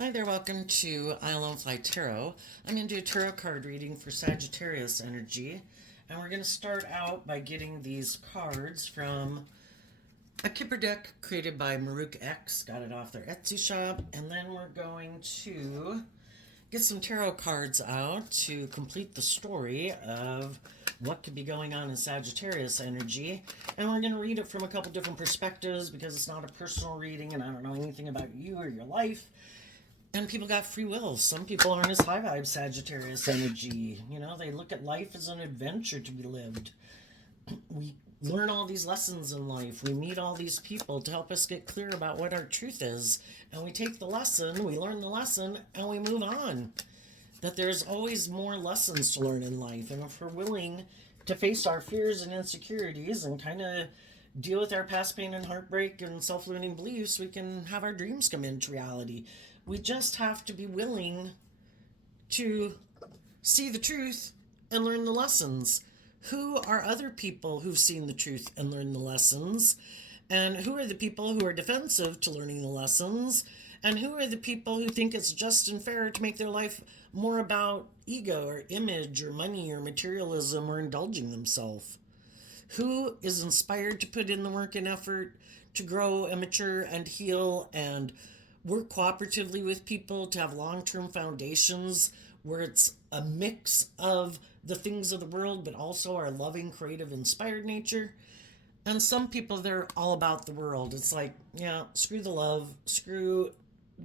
Hi there, welcome to I Alone Fly Tarot. I'm going to do a tarot card reading for Sagittarius energy. And we're going to start out by getting these cards from a Kipper deck created by Maruk X. Got it off their Etsy shop. And then we're going to get some tarot cards out to complete the story of what could be going on in Sagittarius energy. And we're going to read it from a couple different perspectives because it's not a personal reading and I don't know anything about you or your life. And people got free will. Some people aren't as high vibe Sagittarius energy. You know, they look at life as an adventure to be lived. We learn all these lessons in life. We meet all these people to help us get clear about what our truth is. And we take the lesson, we learn the lesson, and we move on. That there's always more lessons to learn in life. And if we're willing to face our fears and insecurities and kind of deal with our past pain and heartbreak and self limiting beliefs, we can have our dreams come into reality. We just have to be willing to see the truth and learn the lessons. Who are other people who've seen the truth and learned the lessons? And who are the people who are defensive to learning the lessons? And who are the people who think it's just and fair to make their life more about ego or image or money or materialism or indulging themselves? Who is inspired to put in the work and effort to grow and mature and heal and work cooperatively with people to have long term foundations where it's a mix of the things of the world, but also our loving, creative, inspired nature? And some people, they're all about the world. It's like, yeah, screw the love, screw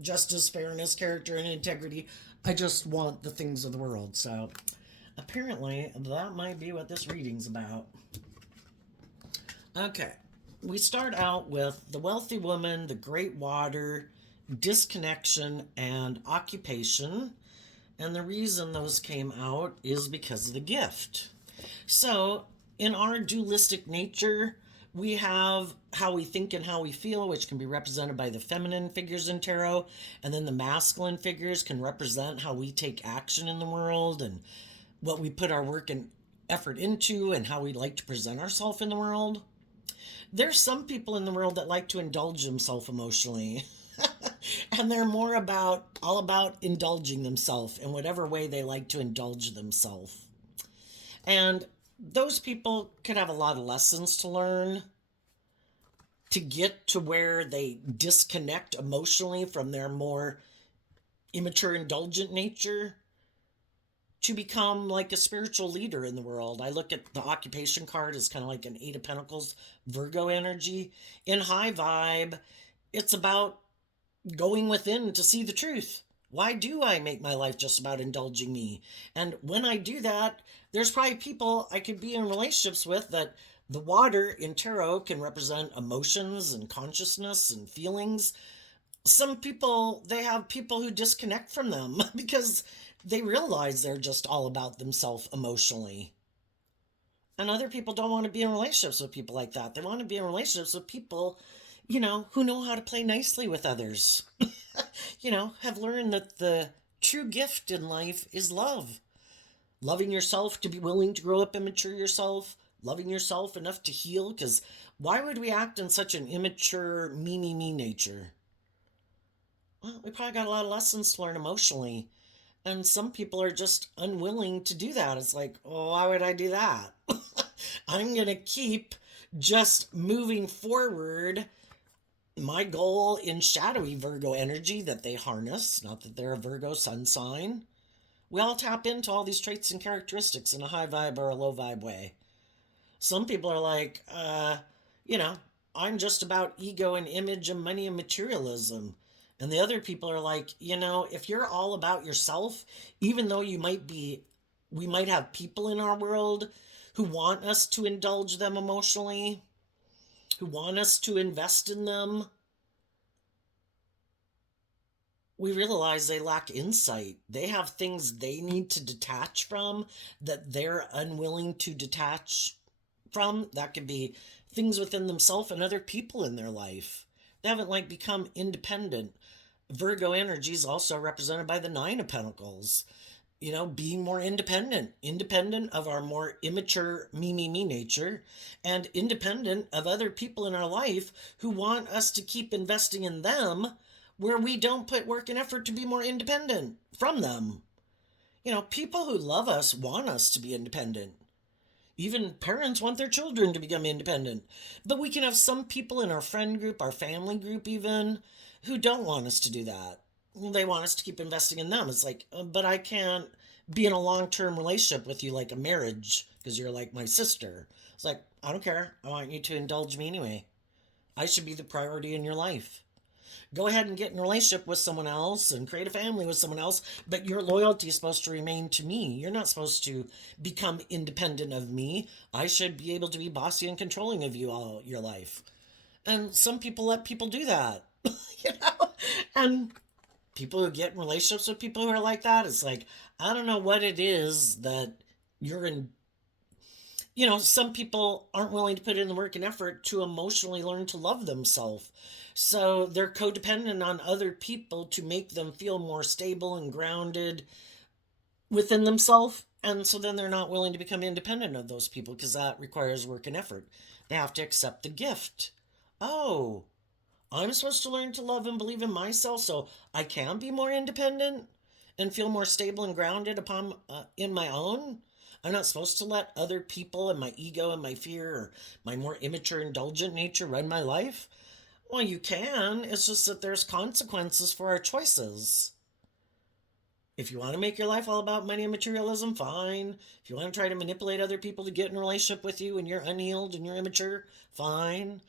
justice, fairness, character, and integrity. I just want the things of the world. So apparently, that might be what this reading's about. Okay, we start out with the wealthy woman, the great water, disconnection, and occupation. And the reason those came out is because of the gift. So, in our dualistic nature, we have how we think and how we feel, which can be represented by the feminine figures in tarot, and then the masculine figures can represent how we take action in the world and what we put our work and effort into and how we like to present ourselves in the world. There's some people in the world that like to indulge themselves emotionally. And they're more about all about indulging themselves in whatever way they like to indulge themselves. And those people could have a lot of lessons to learn to get to where they disconnect emotionally from their more immature, indulgent nature to become like a spiritual leader in the world. I look at the occupation card as kind of like an Eight of Pentacles Virgo energy. In high vibe, it's about going within to see the truth. Why do I make my life just about indulging me? And when I do that, there's probably people I could be in relationships with that the water in tarot can represent emotions and consciousness and feelings. Some people, they have people who disconnect from them because they realize they're just all about themselves emotionally. And other people don't want to be in relationships with people like that. They want to be in relationships with people, who know how to play nicely with others. Have learned that the true gift in life is love. Loving yourself to be willing to grow up and mature yourself, loving yourself enough to heal, because why would we act in such an immature, me nature? Well, we probably got a lot of lessons to learn emotionally. And some people are just unwilling to do that. It's like, oh, why would I do that? I'm going to keep just moving forward my goal in shadowy Virgo energy that they harness, not that they're a Virgo sun sign. We all tap into all these traits and characteristics in a high vibe or a low vibe way. Some people are like, you know, I'm just about ego and image and money and materialism. And the other people are like, if you're all about yourself, even though we might have people in our world who want us to indulge them emotionally, who want us to invest in them, we realize they lack insight. They have things they need to detach from that they're unwilling to detach from. That could be things within themselves and other people in their life. They haven't become independent. Virgo energy is also represented by the Nine of Pentacles. Being more independent of our more immature me nature, and independent of other people in our life who want us to keep investing in them where we don't put work and effort to be more independent from them. People who love us want us to be independent. Even parents want their children to become independent. But we can have some people in our friend group, our family group even, who don't want us to do that. They want us to keep investing in them. It's like, but I can't be in a long-term relationship with you like a marriage because you're like my sister. It's like, I don't care. I want you to indulge me anyway. I should be the priority in your life. Go ahead and get in a relationship with someone else and create a family with someone else, but your loyalty is supposed to remain to me. You're not supposed to become independent of me. I should be able to be bossy and controlling of you all your life. And some people let people do that. you know? And people who get in relationships with people who are like that, it's like, I don't know what it is that you're in. Some people aren't willing to put in the work and effort to emotionally learn to love themselves. So they're codependent on other people to make them feel more stable and grounded within themselves. And so then they're not willing to become independent of those people because that requires work and effort. They have to accept the gift. Oh, I'm supposed to learn to love and believe in myself so I can be more independent and feel more stable and grounded upon in my own. I'm not supposed to let other people and my ego and my fear or my more immature, indulgent nature run my life. Well, you can. It's just that there's consequences for our choices. If you want to make your life all about money and materialism, fine. If you want to try to manipulate other people to get in a relationship with you and you're unhealed and you're immature, fine.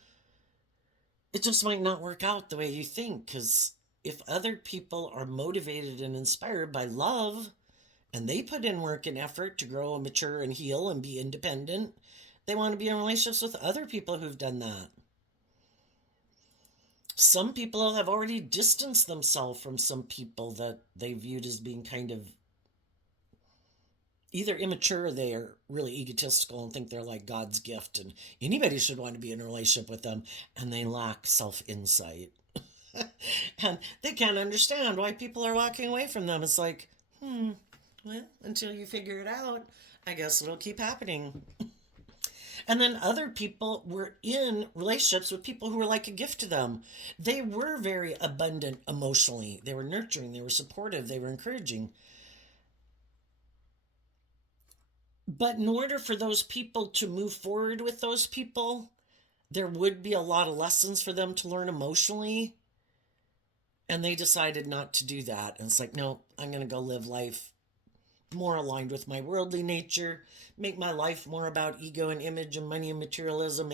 It just might not work out the way you think, because if other people are motivated and inspired by love and they put in work and effort to grow and mature and heal and be independent, they want to be in relationships with other people who've done that. Some people have already distanced themselves from some people that they viewed as being kind of either immature or they are really egotistical and think they're like God's gift and anybody should want to be in a relationship with them, and they lack self-insight. And they can't understand why people are walking away from them. It's like, well, until you figure it out, I guess it'll keep happening. And then other people were in relationships with people who were like a gift to them. They were very abundant emotionally. They were nurturing, they were supportive, they were encouraging. But in order for those people to move forward with those people, there would be a lot of lessons for them to learn emotionally. And they decided not to do that. And it's like, no, I'm going to go live life more aligned with my worldly nature, make my life more about ego and image and money and materialism,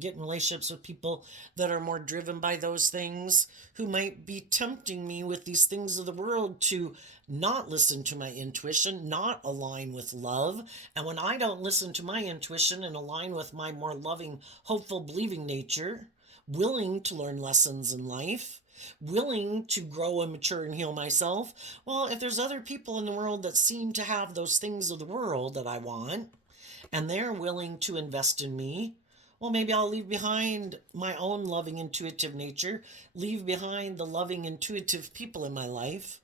get in relationships with people that are more driven by those things, who might be tempting me with these things of the world to not listen to my intuition, not align with love. And when I don't listen to my intuition and align with my more loving, hopeful, believing nature, willing to learn lessons in life, willing to grow and mature and heal myself. Well, if there's other people in the world that seem to have those things of the world that I want, and they're willing to invest in me, well, maybe I'll leave behind my own loving, intuitive nature, leave behind the loving, intuitive people in my life.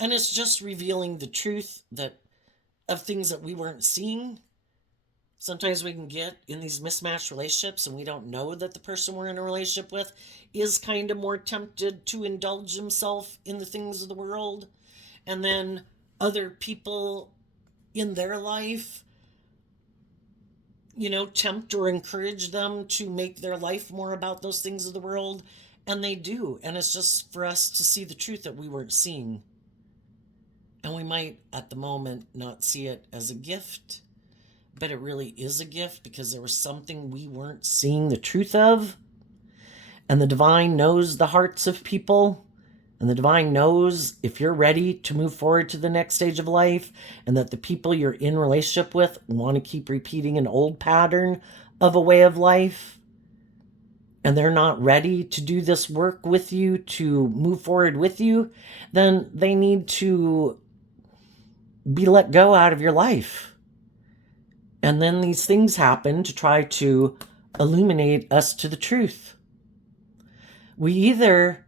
And it's just revealing the truth of things that we weren't seeing. Sometimes we can get in these mismatched relationships and we don't know that the person we're in a relationship with is kind of more tempted to indulge himself in the things of the world. And then other people in their life, tempt or encourage them to make their life more about those things of the world. And they do. And it's just for us to see the truth that we weren't seeing. And we might, at the moment, not see it as a gift. But it really is a gift because there was something we weren't seeing the truth of. And the divine knows the hearts of people. And the divine knows if you're ready to move forward to the next stage of life, and that the people you're in relationship with want to keep repeating an old pattern of a way of life, and they're not ready to do this work with you, to move forward with you, then they need to be let go out of your life. And then these things happen to try to illuminate us to the truth. We either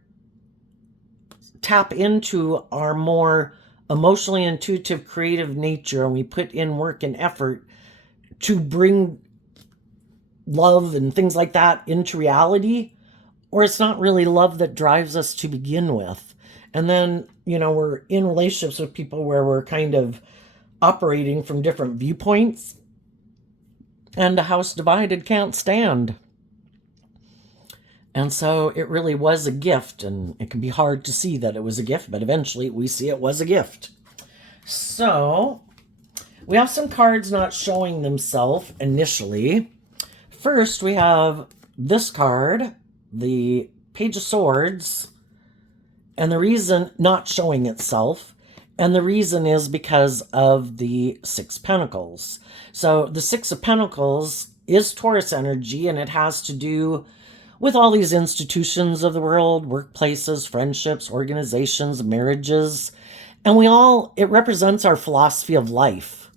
tap into our more emotionally intuitive, creative nature, and we put in work and effort to bring love and things like that into reality, or it's not really love that drives us to begin with. And then, we're in relationships with people where we're kind of operating from different viewpoints, and a house divided can't stand. And so it really was a gift, and it can be hard to see that it was a gift, but eventually we see it was a gift. So we have some cards not showing themselves initially. First, we have this card, the Page of Swords, and the reason not showing itself, and the reason is because of the Six of Pentacles. So the Six of Pentacles is Taurus energy, and it has to do with all these institutions of the world, workplaces, friendships, organizations, marriages, and it represents our philosophy of life.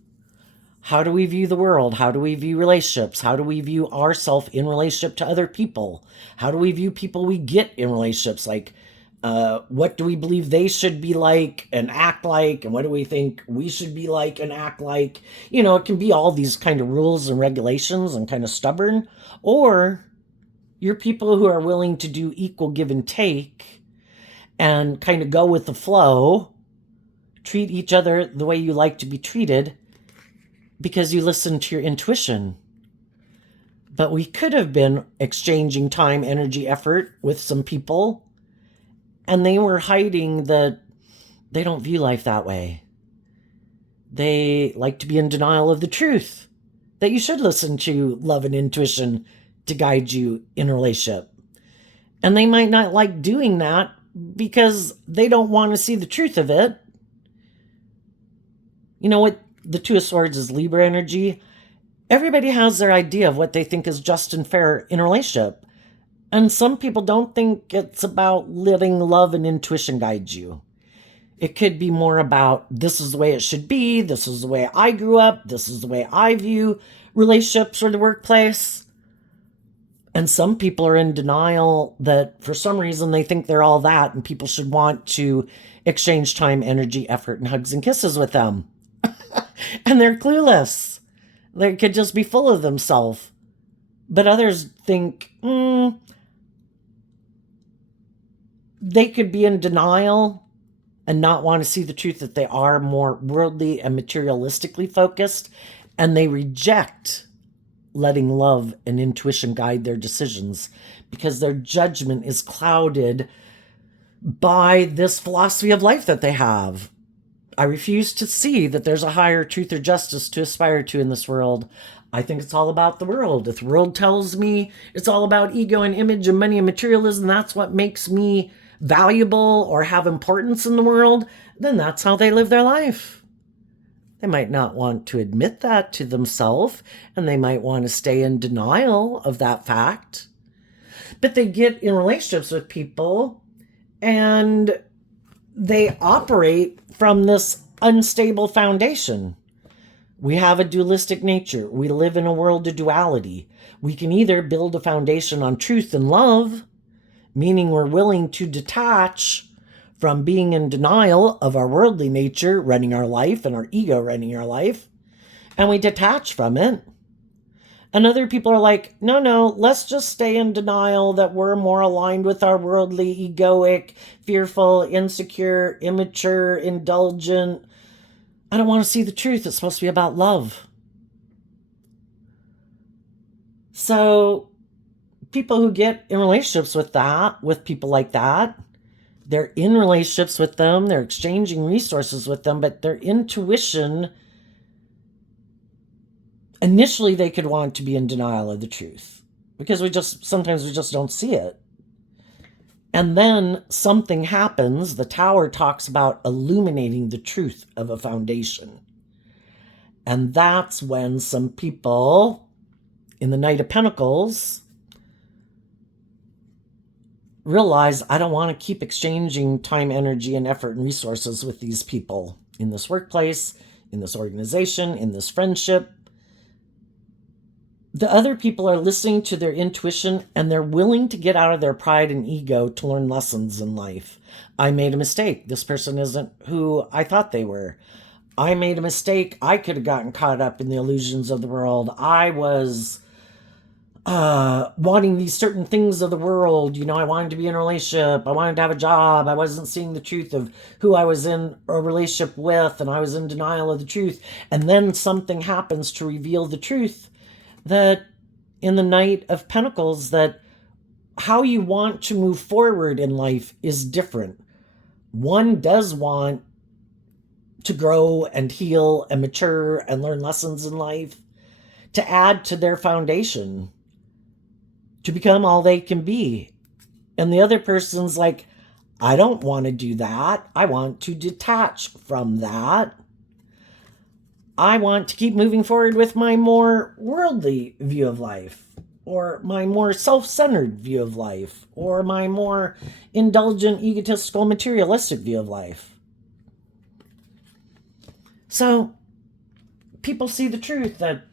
How do we view the world? How do we view relationships? How do we view ourselves in relationship to other people? How do we view people we get in relationships? Like, what do we believe they should be like and act like? And what do we think we should be like and act like? It can be all these kind of rules and regulations and kind of stubborn. Or you're people who are willing to do equal give and take and kind of go with the flow, treat each other the way you like to be treated because you listen to your intuition. But we could have been exchanging time, energy, effort with some people, and they were hiding that they don't view life that way. They like to be in denial of the truth, that you should listen to love and intuition to guide you in a relationship. And they might not like doing that because they don't want to see the truth of it. You know what? The Two of Swords is Libra energy. Everybody has their idea of what they think is just and fair in a relationship. And some people don't think it's about letting love and intuition guide you. It could be more about, this is the way it should be, this is the way I grew up, this is the way I view relationships or the workplace. And some people are in denial that for some reason they think they're all that, and people should want to exchange time, energy, effort, and hugs and kisses with them. And they're clueless. They could just be full of themselves. But others think, they could be in denial and not want to see the truth that they are more worldly and materialistically focused, and they reject letting love and intuition guide their decisions because their judgment is clouded by this philosophy of life that they have. I refuse to see that there's a higher truth or justice to aspire to in this world. I think it's all about the world. If the world tells me it's all about ego and image and money and materialism, that's what makes me valuable or have importance in the world, then that's how they live their life. They might not want to admit that to themselves, and they might want to stay in denial of that fact. But they get in relationships with people, and they operate from this unstable foundation. We have a dualistic nature. We live in a world of duality. We can either build a foundation on truth and love, meaning we're willing to detach from being in denial of our worldly nature running our life and our ego running our life, and we detach from it. And other people are like, no, let's just stay in denial that we're more aligned with our worldly, egoic, fearful, insecure, immature, indulgent. I don't want to see the truth. It's supposed to be about love. So people who get in relationships with people like that, they're in relationships with them, they're exchanging resources with them, but their intuition, initially they could want to be in denial of the truth because sometimes we just don't see it. And then something happens. The Tower talks about illuminating the truth of a foundation. And that's when some people in the Knight of Pentacles realize, I don't want to keep exchanging time, energy, and effort and resources with these people in this workplace, in this organization, in this friendship. The other people are listening to their intuition, and they're willing to get out of their pride and ego to learn lessons in life. I made a mistake. This person isn't who I thought they were. I made a mistake. I could have gotten caught up in the illusions of the world. I was wanting these certain things of the world. I wanted to be in a relationship. I wanted to have a job. I wasn't seeing the truth of who I was in a relationship with, and I was in denial of the truth. And then something happens to reveal the truth that in the Knight of Pentacles, that how you want to move forward in life is different. One does want to grow and heal and mature and learn lessons in life to add to their foundation, to become all they can be. And the other person's like, I don't want to do that. I want to detach from that. I want to keep moving forward with my more worldly view of life, or my more self-centered view of life, or my more indulgent, egotistical, materialistic view of life. So people see the truth that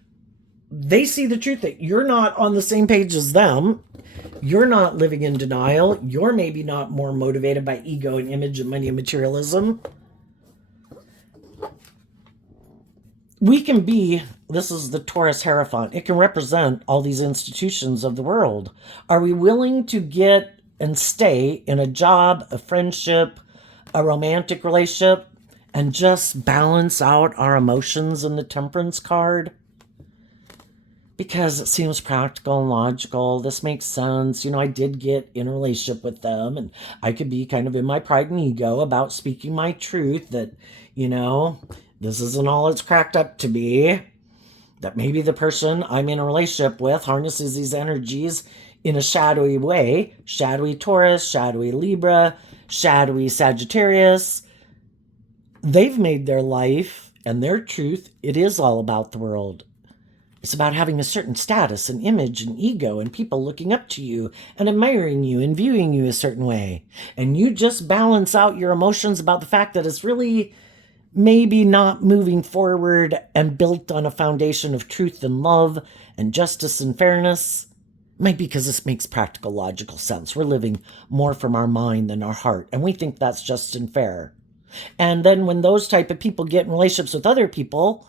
you're not on the same page as them. You're not living in denial. You're maybe not more motivated by ego and image and money and materialism. We can be, this is the Taurus Hierophant. It can represent all these institutions of the world. Are we willing to get and stay in a job, a friendship, a romantic relationship, and just balance out our emotions in the Temperance card? Because it seems practical and logical. This makes sense. I did get in a relationship with them, and I could be kind of in my pride and ego about speaking my truth that, this isn't all it's cracked up to be. That maybe the person I'm in a relationship with harnesses these energies in a shadowy way. Shadowy Taurus, shadowy Libra, shadowy Sagittarius. They've made their life and their truth, it is all about the world. It's about having a certain status and image and ego and people looking up to you and admiring you and viewing you a certain way. And you just balance out your emotions about the fact that it's really maybe not moving forward and built on a foundation of truth and love and justice and fairness. Maybe because this makes practical, logical sense. We're living more from our mind than our heart, and we think that's just and fair. And then when those type of people get in relationships with other people,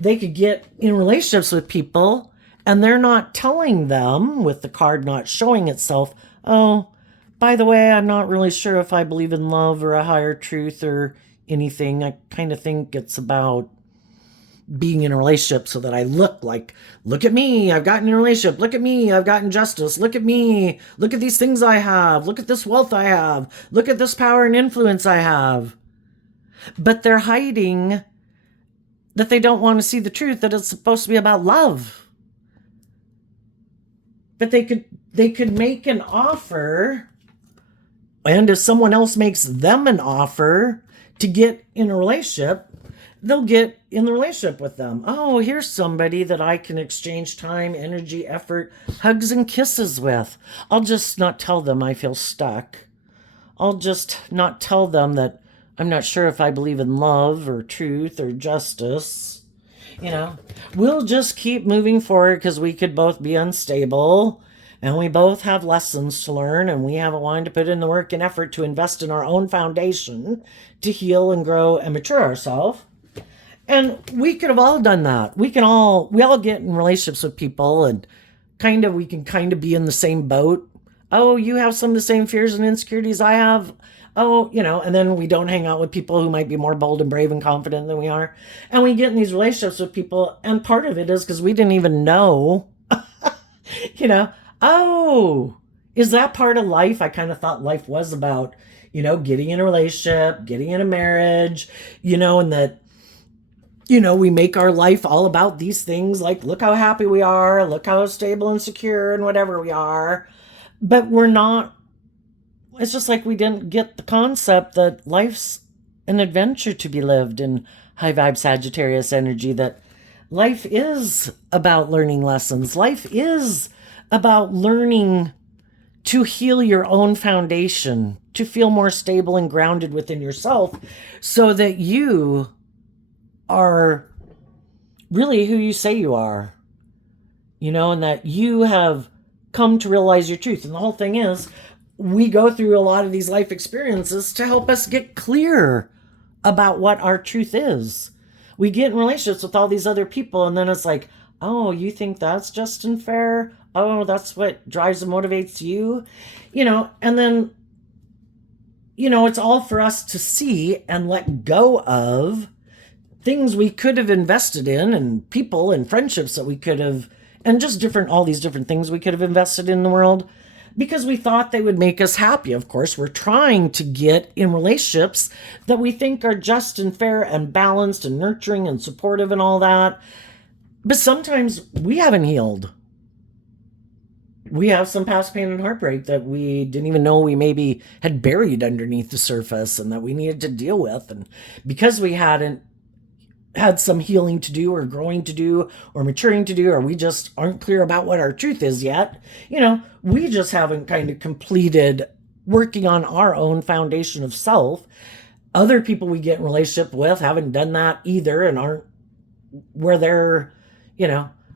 they could get in relationships with people and they're not telling them, with the card not showing itself, oh, by the way, I'm not really sure if I believe in love or a higher truth or anything. I kind of think it's about being in a relationship so that I look at me, I've gotten in a relationship. Look at me, I've gotten justice. Look at me. Look at these things I have. Look at this wealth I have. Look at this power and influence I have. But they're hiding that they don't want to see the truth, that it's supposed to be about love. But they could make an offer, and if someone else makes them an offer to get in a relationship, they'll get in the relationship with them. Oh, here's somebody that I can exchange time, energy, effort, hugs and kisses with. I'll just not tell them I feel stuck. I'll just not tell them that I'm not sure if I believe in love or truth or justice. We'll just keep moving forward because we could both be unstable and we both have lessons to learn, and we haven't wanted to put in the work and effort to invest in our own foundation to heal and grow and mature ourselves. And we could have all done that. We all get in relationships with people and we can be in the same boat. Oh, you have some of the same fears and insecurities I have. Oh, and then we don't hang out with people who might be more bold and brave and confident than we are. And we get in these relationships with people, and part of it is because we didn't even know, oh, is that part of life? I kind of thought life was about, getting in a relationship, getting in a marriage, and that, we make our life all about these things, like look how happy we are, look how stable and secure and whatever we are. But we're not. It's just like we didn't get the concept that life's an adventure to be lived in high vibe Sagittarius energy, that life is about learning lessons. Life is about learning to heal your own foundation, to feel more stable and grounded within yourself so that you are really who you say you are, and that you have come to realize your truth. And the whole thing is, we go through a lot of these life experiences to help us get clear about what our truth is. We get in relationships with all these other people, and then it's like, oh, you think that's just and fair? Oh, that's what drives and motivates you. And then, it's all for us to see and let go of things we could have invested in, and people and friendships that we could have, and just all these different things we could have invested in the world because we thought they would make us happy. Of course, we're trying to get in relationships that we think are just and fair and balanced and nurturing and supportive and all that. But sometimes we haven't healed. We have some past pain and heartbreak that we didn't even know we maybe had buried underneath the surface and that we needed to deal with. And because we hadn't had some healing to do or growing to do or maturing to do, or we just aren't clear about what our truth is yet, we just haven't kind of completed working on our own foundation of self. Other people we get in relationship with haven't done that either and aren't where they're,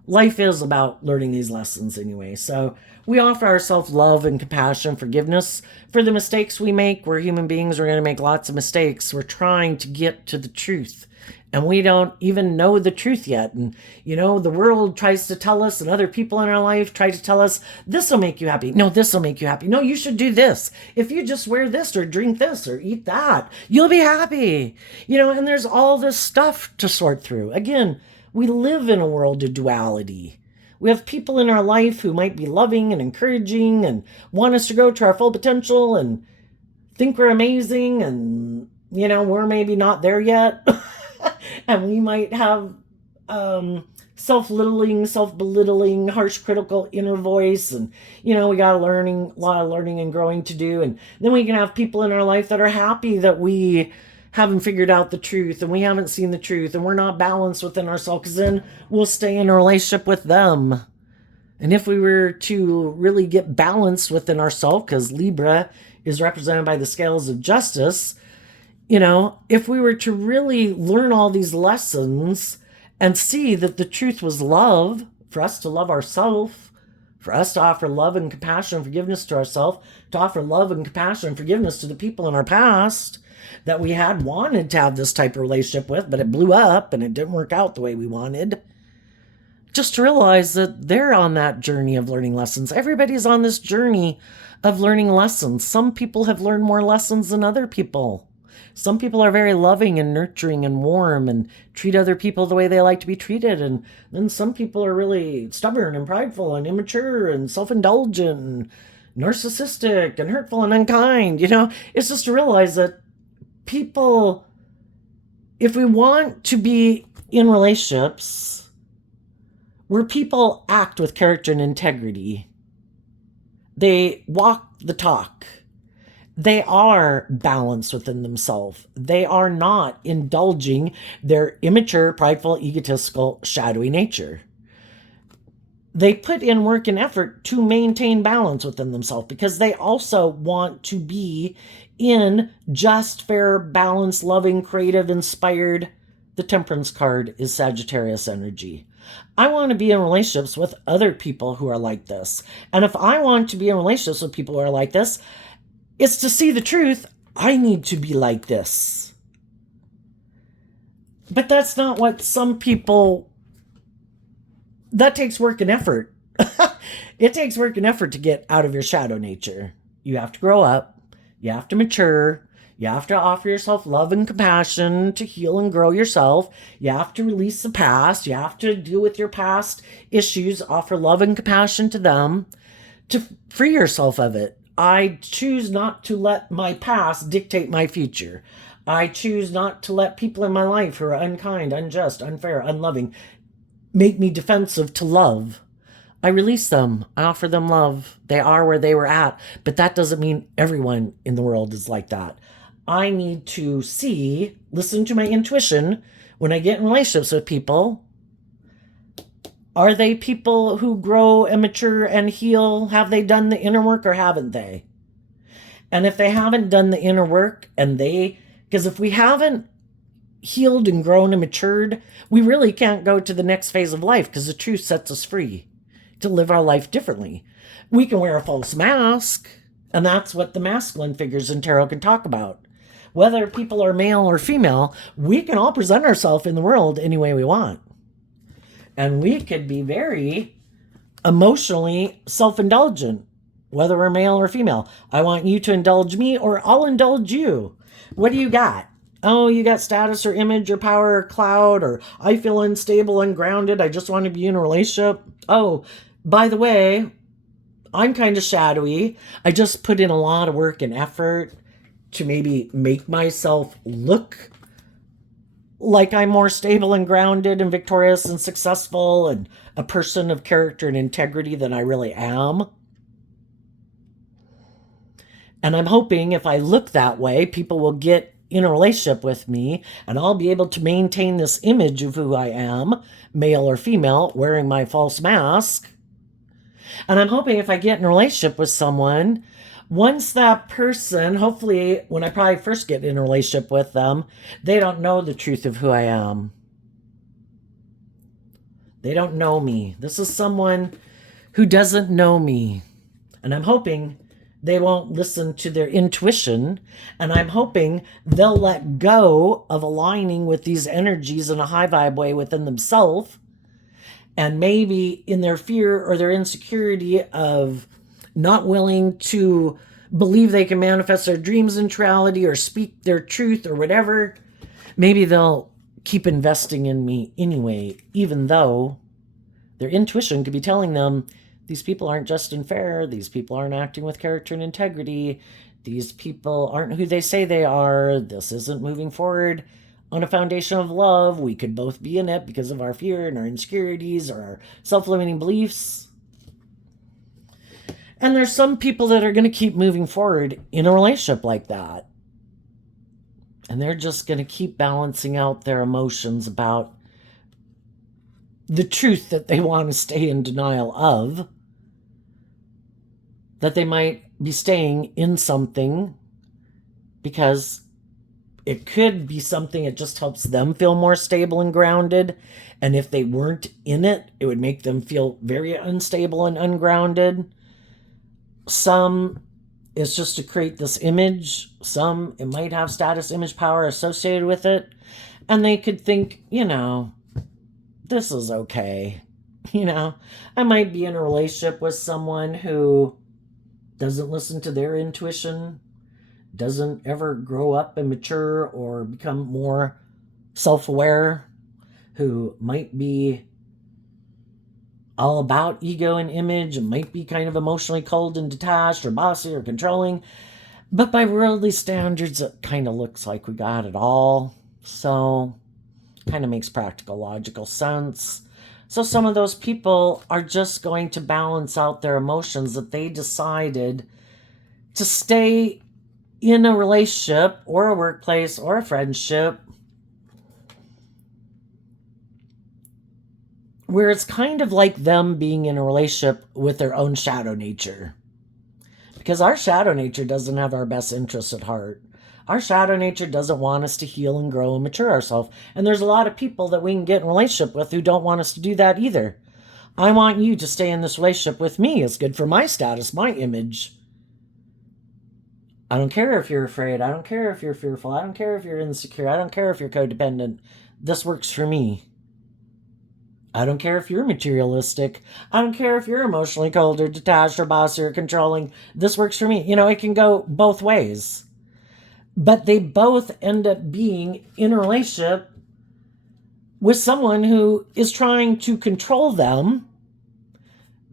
life is about learning these lessons anyway. So we offer ourselves love and compassion, forgiveness for the mistakes we make. We're human beings. We're going to make lots of mistakes. We're trying to get to the truth. And we don't even know the truth yet. And, the world tries to tell us, and other people in our life try to tell us, this will make you happy. No, this will make you happy. No, you should do this. If you just wear this or drink this or eat that, you'll be happy. And there's all this stuff to sort through. Again, we live in a world of duality. We have people in our life who might be loving and encouraging and want us to go to our full potential and think we're amazing. And, we're maybe not there yet. And we might have self-belittling, harsh, critical inner voice. And, we got a lot of learning and growing to do. And then we can have people in our life that are happy that we haven't figured out the truth and we haven't seen the truth and we're not balanced within ourselves, because then we'll stay in a relationship with them. And if we were to really get balanced within ourselves, because Libra is represented by the scales of justice, if we were to really learn all these lessons and see that the truth was love, for us to love ourselves, for us to offer love and compassion and forgiveness to ourselves, to offer love and compassion and forgiveness to the people in our past that we had wanted to have this type of relationship with, but it blew up and it didn't work out the way we wanted. Just to realize that they're on that journey of learning lessons. Everybody's on this journey of learning lessons. Some people have learned more lessons than other people. Some people are very loving and nurturing and warm and treat other people the way they like to be treated. And then some people are really stubborn and prideful and immature and self-indulgent and narcissistic and hurtful and unkind. It's just to realize that people, if we want to be in relationships where people act with character and integrity, they walk the talk, they are balanced within themselves, they are not indulging their immature, prideful, egotistical, shadowy nature. They put in work and effort to maintain balance within themselves because they also want to be in just, fair, balanced, loving, creative, inspired. The Temperance card is Sagittarius energy. I want to be in relationships with other people who are like this. And if I want to be in relationships with people who are like this, it's to see the truth. I need to be like this. But that's not what some people... That takes work and effort. It takes work and effort to get out of your shadow nature. You have to grow up. You have to mature. You have to offer yourself love and compassion to heal and grow yourself. You have to release the past. You have to deal with your past issues, offer love and compassion to them to free yourself of it. I choose not to let my past dictate my future. I choose not to let people in my life who are unkind, unjust, unfair, unloving make me defensive to love. I release them. I offer them love. They are where they were at. But that doesn't mean everyone in the world is like that. I need to listen to my intuition when I get in relationships with people. Are they people who grow and mature and heal? Have they done the inner work or haven't they? And if they haven't done the inner work because if we haven't healed and grown and matured, we really can't go to the next phase of life because the truth sets us free to live our life differently. We can wear a false mask, and that's what the masculine figures in tarot can talk about. Whether people are male or female, we can all present ourselves in the world any way we want. And we could be very emotionally self-indulgent, whether we're male or female. I want you to indulge me or I'll indulge you. What do you got? Oh, you got status or image or power or cloud, or I feel unstable, ungrounded. I just want to be in a relationship. Oh, by the way, I'm kind of shadowy. I just put in a lot of work and effort to maybe make myself look like I'm more stable and grounded and victorious and successful and a person of character and integrity than I really am. And I'm hoping if I look that way, people will get in a relationship with me and I'll be able to maintain this image of who I am, male or female, wearing my false mask. And I'm hoping if I get in a relationship with someone, once that person, hopefully when I probably first get in a relationship with them, they don't know the truth of who I am. They don't know me. This is someone who doesn't know me. And I'm hoping they won't listen to their intuition. And I'm hoping they'll let go of aligning with these energies in a high vibe way within themselves. And maybe in their fear or their insecurity of not willing to believe they can manifest their dreams into reality or speak their truth or whatever, maybe they'll keep investing in me anyway, even though their intuition could be telling them these people aren't just and fair, these people aren't acting with character and integrity, these people aren't who they say they are, this isn't moving forward on a foundation of love. We could both be in it because of our fear and our insecurities or our self-limiting beliefs. And there's some people that are going to keep moving forward in a relationship like that. And they're just going to keep balancing out their emotions about the truth that they want to stay in denial of. That they might be staying in something because it could be something that just helps them feel more stable and grounded. And if they weren't in it, it would make them feel very unstable and ungrounded. Some is just to create this image. Some, it might have status, image, power associated with it. And they could think, this is okay. I might be in a relationship with someone who doesn't listen to their intuition, doesn't ever grow up and mature or become more self-aware, who might be all about ego and image and might be kind of emotionally cold and detached or bossy or controlling. But by worldly standards, it kind of looks like we got it all. So, kind of makes practical, logical sense. So some of those people are just going to balance out their emotions that they decided to stay in a relationship or a workplace or a friendship where it's kind of like them being in a relationship with their own shadow nature. Because our shadow nature doesn't have our best interests at heart. Our shadow nature doesn't want us to heal and grow and mature ourselves. And there's a lot of people that we can get in a relationship with who don't want us to do that either. I want you to stay in this relationship with me. It's good for my status, my image. I don't care if you're afraid. I don't care if you're fearful. I don't care if you're insecure. I don't care if you're codependent. This works for me. I don't care if you're materialistic. I don't care if you're emotionally cold or detached or bossy or controlling. This works for me. It can go both ways. But they both end up being in a relationship with someone who is trying to control them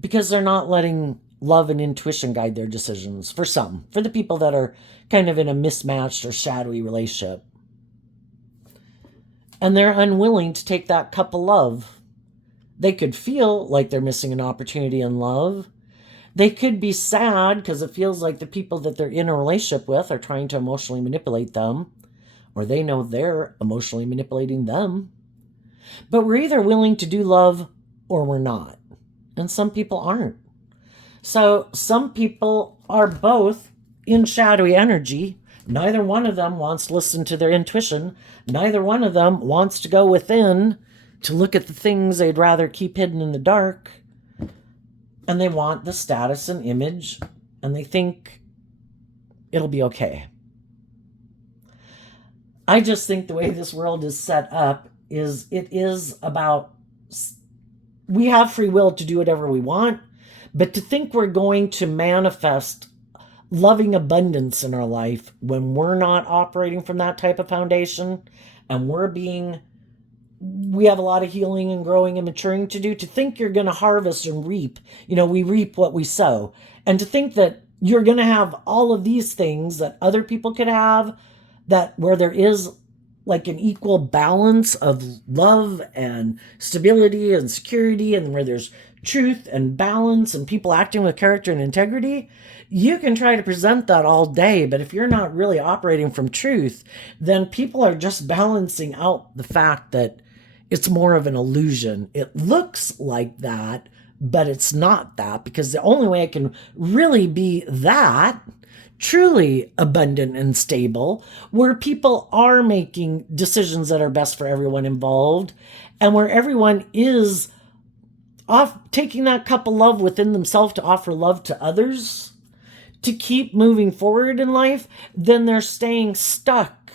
because they're not letting love and intuition guide their decisions. For some, for the people that are kind of in a mismatched or shadowy relationship. And they're unwilling to take that cup of love. They could feel like they're missing an opportunity in love. They could be sad because it feels like the people that they're in a relationship with are trying to emotionally manipulate them, or they know they're emotionally manipulating them. But we're either willing to do love or we're not. And some people aren't. So some people are both in shadowy energy. Neither one of them wants to listen to their intuition. Neither one of them wants to go within to look at the things they'd rather keep hidden in the dark. And they want the status and image, and they think it'll be okay. I just think the way this world is set up is it is about we have free will to do whatever we want, but to think we're going to manifest loving abundance in our life when we're not operating from that type of foundation, and we have a lot of healing and growing and maturing to do, to think you're going to harvest and reap, we reap what we sow, and to think that you're going to have all of these things that other people could have, that where there is like an equal balance of love and stability and security, and where there's truth and balance and people acting with character and integrity, you can try to present that all day, but if you're not really operating from truth, then people are just balancing out the fact that it's more of an illusion. It looks like that, but it's not that, because the only way it can really be that, truly abundant and stable, where people are making decisions that are best for everyone involved, and where everyone is taking that cup of love within themselves to offer love to others, to keep moving forward in life, then they're staying stuck,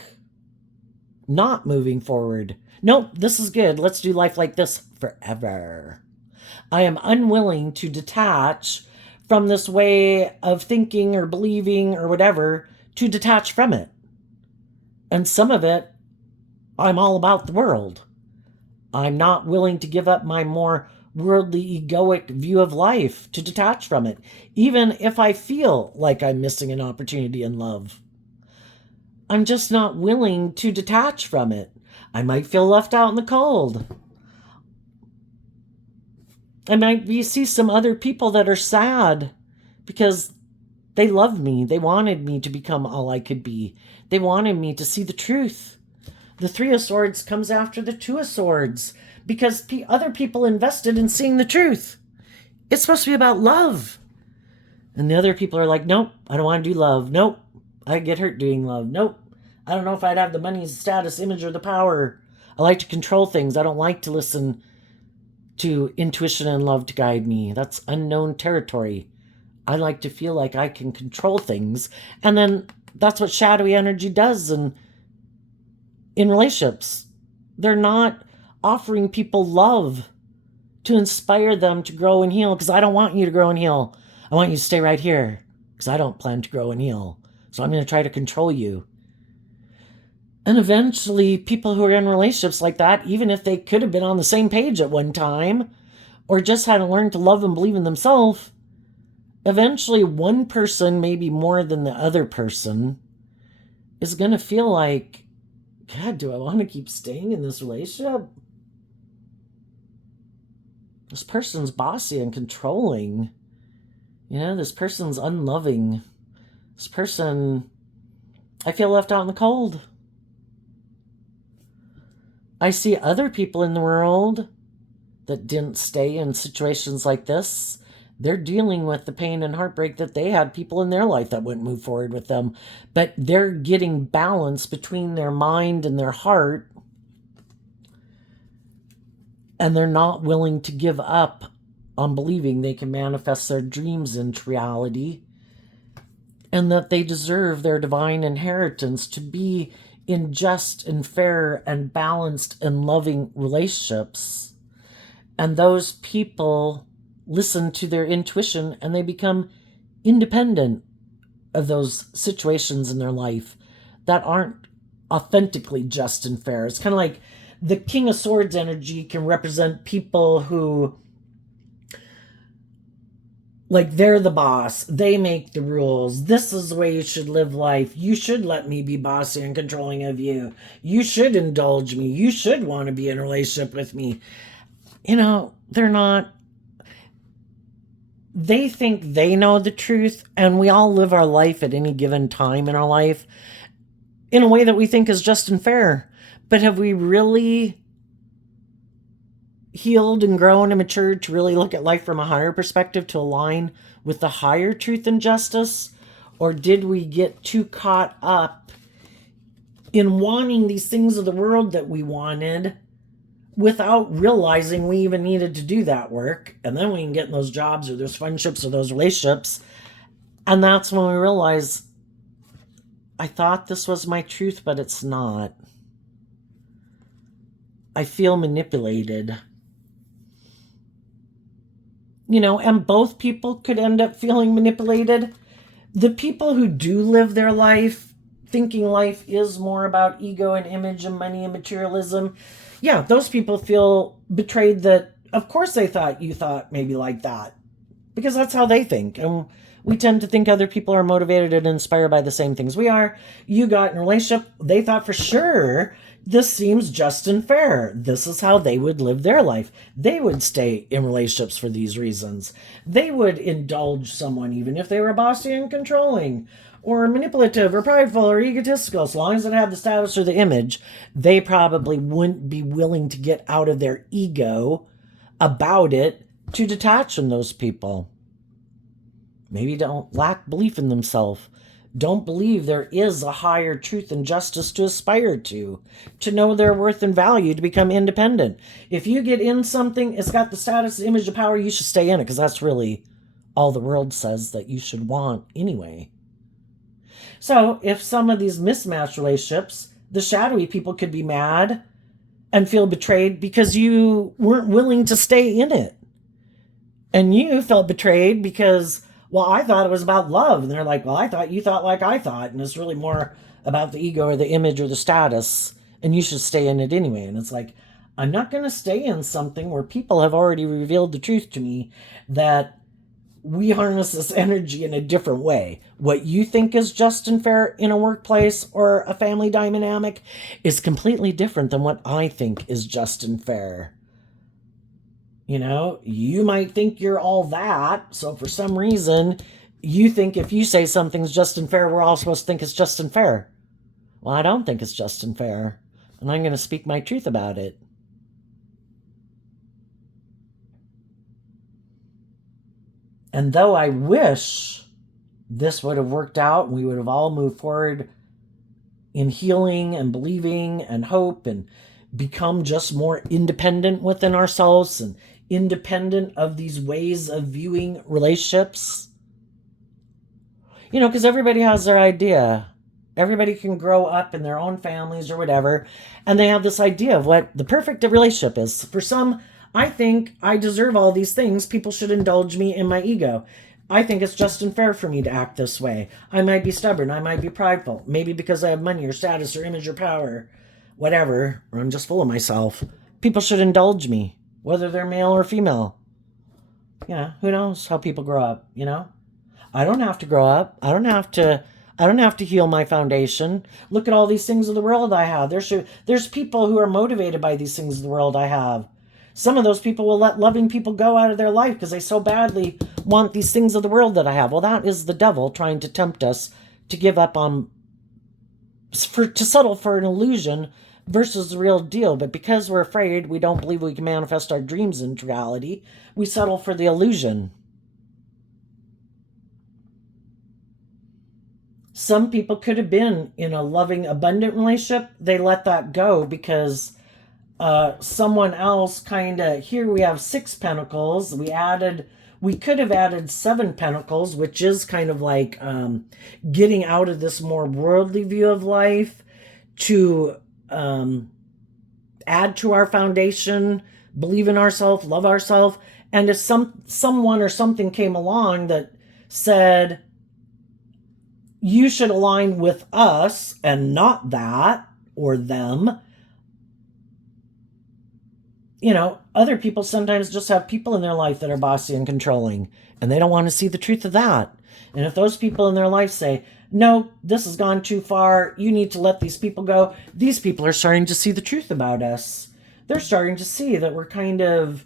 not moving forward. Nope, this is good. Let's do life like this forever. I am unwilling to detach from this way of thinking or believing or whatever, to detach from it. And some of it, I'm all about the world. I'm not willing to give up my more worldly, egoic view of life to detach from it, even if I feel like I'm missing an opportunity in love. I'm just not willing to detach from it. I might feel left out in the cold. I might see some other people that are sad because they love me. They wanted me to become all I could be. They wanted me to see the truth. The Three of Swords comes after the Two of Swords because other people invested in seeing the truth. It's supposed to be about love. And the other people are like, nope, I don't want to do love. Nope, I get hurt doing love. Nope, I don't know if I'd have the money, status, image, or the power. I like to control things. I don't like to listen to intuition and love to guide me. That's unknown territory. I like to feel like I can control things. And then that's what shadowy energy does in relationships. They're not offering people love to inspire them to grow and heal, because I don't want you to grow and heal. I want you to stay right here because I don't plan to grow and heal. So I'm going to try to control you. And eventually, people who are in relationships like that, even if they could have been on the same page at one time, or just had to learn to love and believe in themselves, eventually one person, maybe more than the other person, is going to feel like, God, do I want to keep staying in this relationship? This person's bossy and controlling. This person's unloving. This person, I feel left out in the cold. I see other people in the world that didn't stay in situations like this. They're dealing with the pain and heartbreak that they had people in their life that wouldn't move forward with them. But they're getting balance between their mind and their heart. And they're not willing to give up on believing they can manifest their dreams into reality, and that they deserve their divine inheritance to be in just and fair and balanced and loving relationships. And those people listen to their intuition and they become independent of those situations in their life that aren't authentically just and fair. It's kind of like the King of Swords energy can represent people who, like, they're the boss. They make the rules. This is the way you should live life. You should let me be bossy and controlling of you. You should indulge me. You should want to be in a relationship with me. They're not. They think they know the truth, and we all live our life at any given time in our life in a way that we think is just and fair. But have we really healed and grown and matured to really look at life from a higher perspective, to align with the higher truth and justice? Or did we get too caught up in wanting these things of the world that we wanted without realizing we even needed to do that work? And then we can get in those jobs or those friendships or those relationships, and that's when we realize, I thought this was my truth, but it's not. I feel manipulated. and both people could end up feeling manipulated. The people who do live their life thinking life is more about ego and image and money and materialism, yeah, those people feel betrayed that, of course, they thought you thought maybe like that, because that's how they think. And we tend to think other people are motivated and inspired by the same things we are. You got in a relationship, they thought for sure this seems just and fair. This is how they would live their life. They would stay in relationships for these reasons. They would indulge someone even if they were bossy and controlling or manipulative or prideful or egotistical. As long as it had the status or the image, they probably wouldn't be willing to get out of their ego about it to detach from those people. Maybe don't lack belief in themselves. Don't believe there is a higher truth and justice to aspire to know their worth and value, to become independent. If you get in something, it's got the status, the image, the power, you should stay in it, because that's really all the world says that you should want anyway. So if some of these mismatched relationships, the shadowy people could be mad and feel betrayed because you weren't willing to stay in it. And you felt betrayed because, well, I thought it was about love. And they're like, well, I thought you thought like I thought. And it's really more about the ego or the image or the status. And you should stay in it anyway. And it's like, I'm not going to stay in something where people have already revealed the truth to me that we harness this energy in a different way. What you think is just and fair in a workplace or a family dynamic is completely different than what I think is just and fair. You might think you're all that. So for some reason, you think if you say something's just and fair, we're all supposed to think it's just and fair. Well, I don't think it's just and fair. And I'm going to speak my truth about it. And though I wish this would have worked out and we would have all moved forward in healing and believing and hope and become just more independent within ourselves and independent of these ways of viewing relationships, because everybody has their idea. Everybody can grow up in their own families or whatever, and they have this idea of what the perfect relationship is. For some, I think I deserve all these things. People should indulge me in my ego. I think it's just and fair for me to act this way. I might be stubborn. I might be prideful. Maybe because I have money or status or image or power. Whatever. Or I'm just full of myself. People should indulge me. Whether they're male or female. Who knows how people grow up, I don't have to grow up. I don't have to heal my foundation. Look at all these things of the world I have. There's people who are motivated by these things of the world I have. Some of those people will let loving people go out of their life because they so badly want these things of the world that I have. Well, that is the devil trying to tempt us to give up to settle for an illusion versus the real deal. But because we're afraid, we don't believe we can manifest our dreams into reality, we settle for the illusion. Some people could have been in a loving, abundant relationship. They let that go because someone else here we have 6 pentacles. We could have added 7 pentacles, which is kind of like getting out of this more worldly view of life to add to our foundation, believe in ourselves, love ourselves. And if someone or something came along that said, you should align with us and not that or them, other people sometimes just have people in their life that are bossy and controlling, and they don't want to see the truth of that. And if those people in their life say, no, this has gone too far, you need to let these people go, these people are starting to see the truth about us. They're starting to see that we're kind of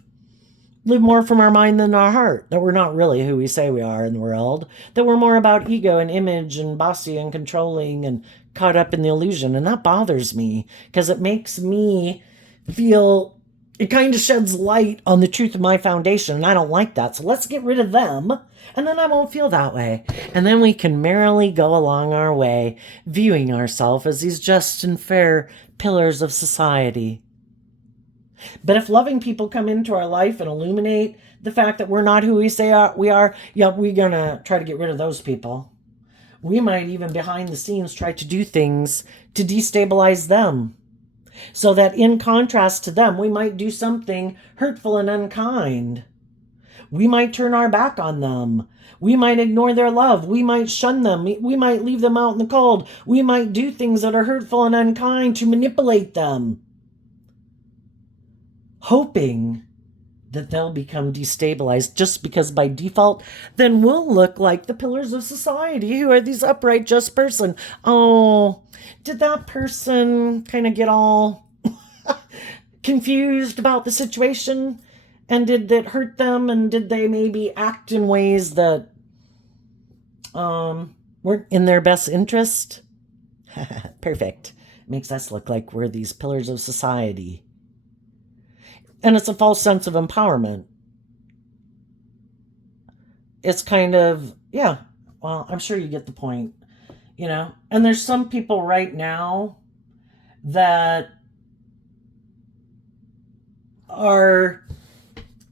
live more from our mind than our heart, that we're not really who we say we are in the world, that we're more about ego and image and bossy and controlling and caught up in the illusion. And that bothers me because it makes me feel, it kind of sheds light on the truth of my foundation, and I don't like that. So let's get rid of them, and then I won't feel that way. And then we can merrily go along our way, viewing ourselves as these just and fair pillars of society. But if loving people come into our life and illuminate the fact that we're not who we say we are, we're going to try to get rid of those people. We might even behind the scenes try to do things to destabilize them. So that in contrast to them, we might do something hurtful and unkind. We might turn our back on them. We might ignore their love. We might shun them. We might leave them out in the cold. We might do things that are hurtful and unkind to manipulate them, hoping that they'll become destabilized, just because by default, then we'll look like the pillars of society, who are these upright, just person. Oh, did that person kind of get all confused about the situation? And did it hurt them? And did they maybe act in ways that weren't in their best interest? Perfect. Makes us look like we're these pillars of society. And it's a false sense of empowerment. It's kind of, yeah, well, I'm sure you get the point, you know? And there's some people right now that are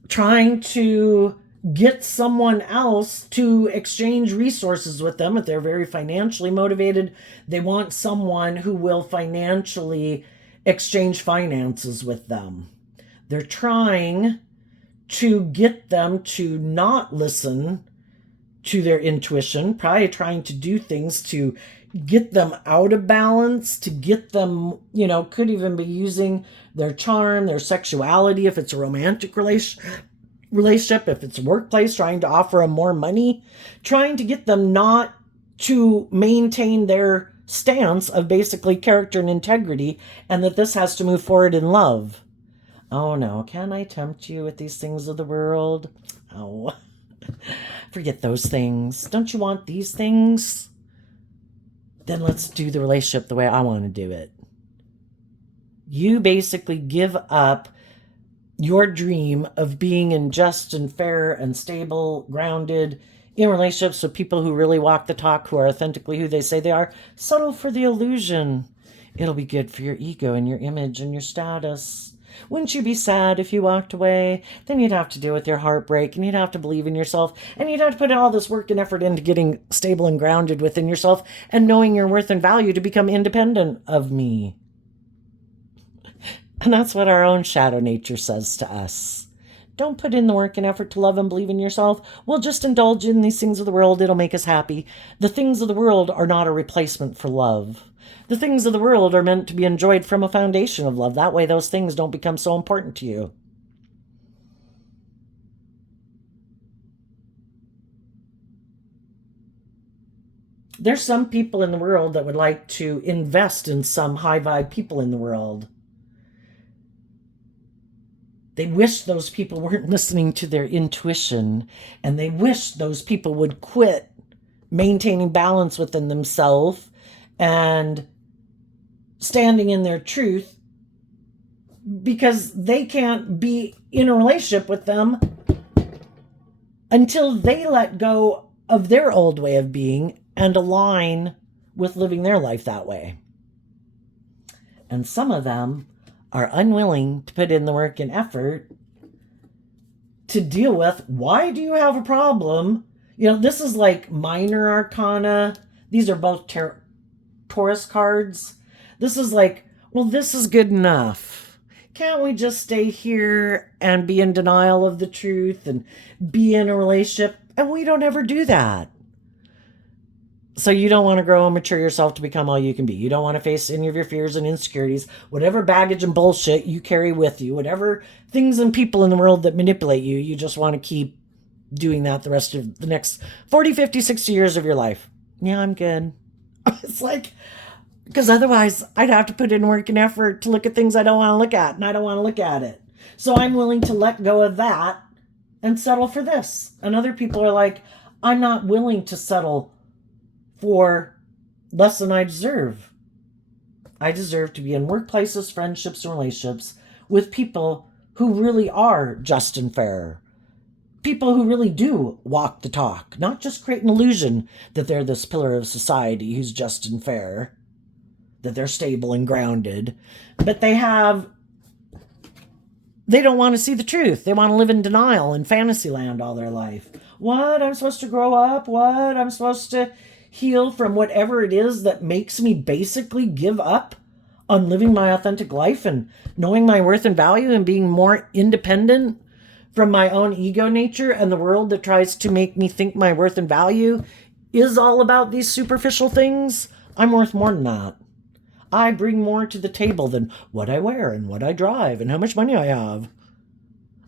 trying to get someone else to exchange resources with them. If they're very financially motivated, they want someone who will financially exchange finances with them. They're trying to get them to not listen to their intuition, probably trying to do things to get them out of balance, to get them, you know, could even be using their charm, their sexuality, if it's a romantic relationship, if it's a workplace, trying to offer them more money, trying to get them not to maintain their stance of basically character and integrity, and that this has to move forward in love. Oh no, can I tempt you with these things of the world? Oh, forget those things. Don't you want these things? Then let's do the relationship the way I want to do it. You basically give up your dream of being in just and fair and stable, grounded, in relationships with people who really walk the talk, who are authentically who they say they are. Settle for the illusion. It'll be good for your ego and your image and your status. Wouldn't you be sad if you walked away? Then you'd have to deal with your heartbreak, and you'd have to believe in yourself, and you'd have to put all this work and effort into getting stable and grounded within yourself and knowing your worth and value to become independent of me. And that's what our own shadow nature says to us. Don't put in the work and effort to love and believe in yourself. We'll just indulge in these things of the world. It'll make us happy. The things of the world are not a replacement for love. The things of the world are meant to be enjoyed from a foundation of love. That way those things don't become so important to you. There's some people in the world that would like to invest in some high vibe people in the world. They wish those people weren't listening to their intuition, and they wish those people would quit maintaining balance within themselves and standing in their truth, because they can't be in a relationship with them until they let go of their old way of being and align with living their life that way. And some of them are unwilling to put in the work and effort to deal with, why do you have a problem? You know, this is like minor arcana. These are both Taurus cards. This is like, well, this is good enough. Can't we just stay here and be in denial of the truth and be in a relationship? And we don't ever do that. So you don't want to grow and mature yourself to become all you can be. You don't want to face any of your fears and insecurities, whatever baggage and bullshit you carry with you, whatever things and people in the world that manipulate you. You just want to keep doing that the rest of the next 40, 50, 60 years of your life. Yeah, I'm good. It's like, because otherwise I'd have to put in work and effort to look at things I don't want to look at, and I don't want to look at it. So I'm willing to let go of that and settle for this. And other people are like, I'm not willing to settle for less than I deserve. I deserve to be in workplaces, friendships, and relationships with people who really are just and fair. People who really do walk the talk, not just create an illusion that they're this pillar of society who's just and fair, that they're stable and grounded, but they don't want to see the truth. They want to live in denial in fantasy land all their life. What? I'm supposed to grow up? What? I'm supposed to heal from whatever it is that makes me basically give up on living my authentic life and knowing my worth and value and being more independent from my own ego nature and the world that tries to make me think my worth and value is all about these superficial things, I'm worth more than that. I bring more to the table than what I wear and what I drive and how much money I have.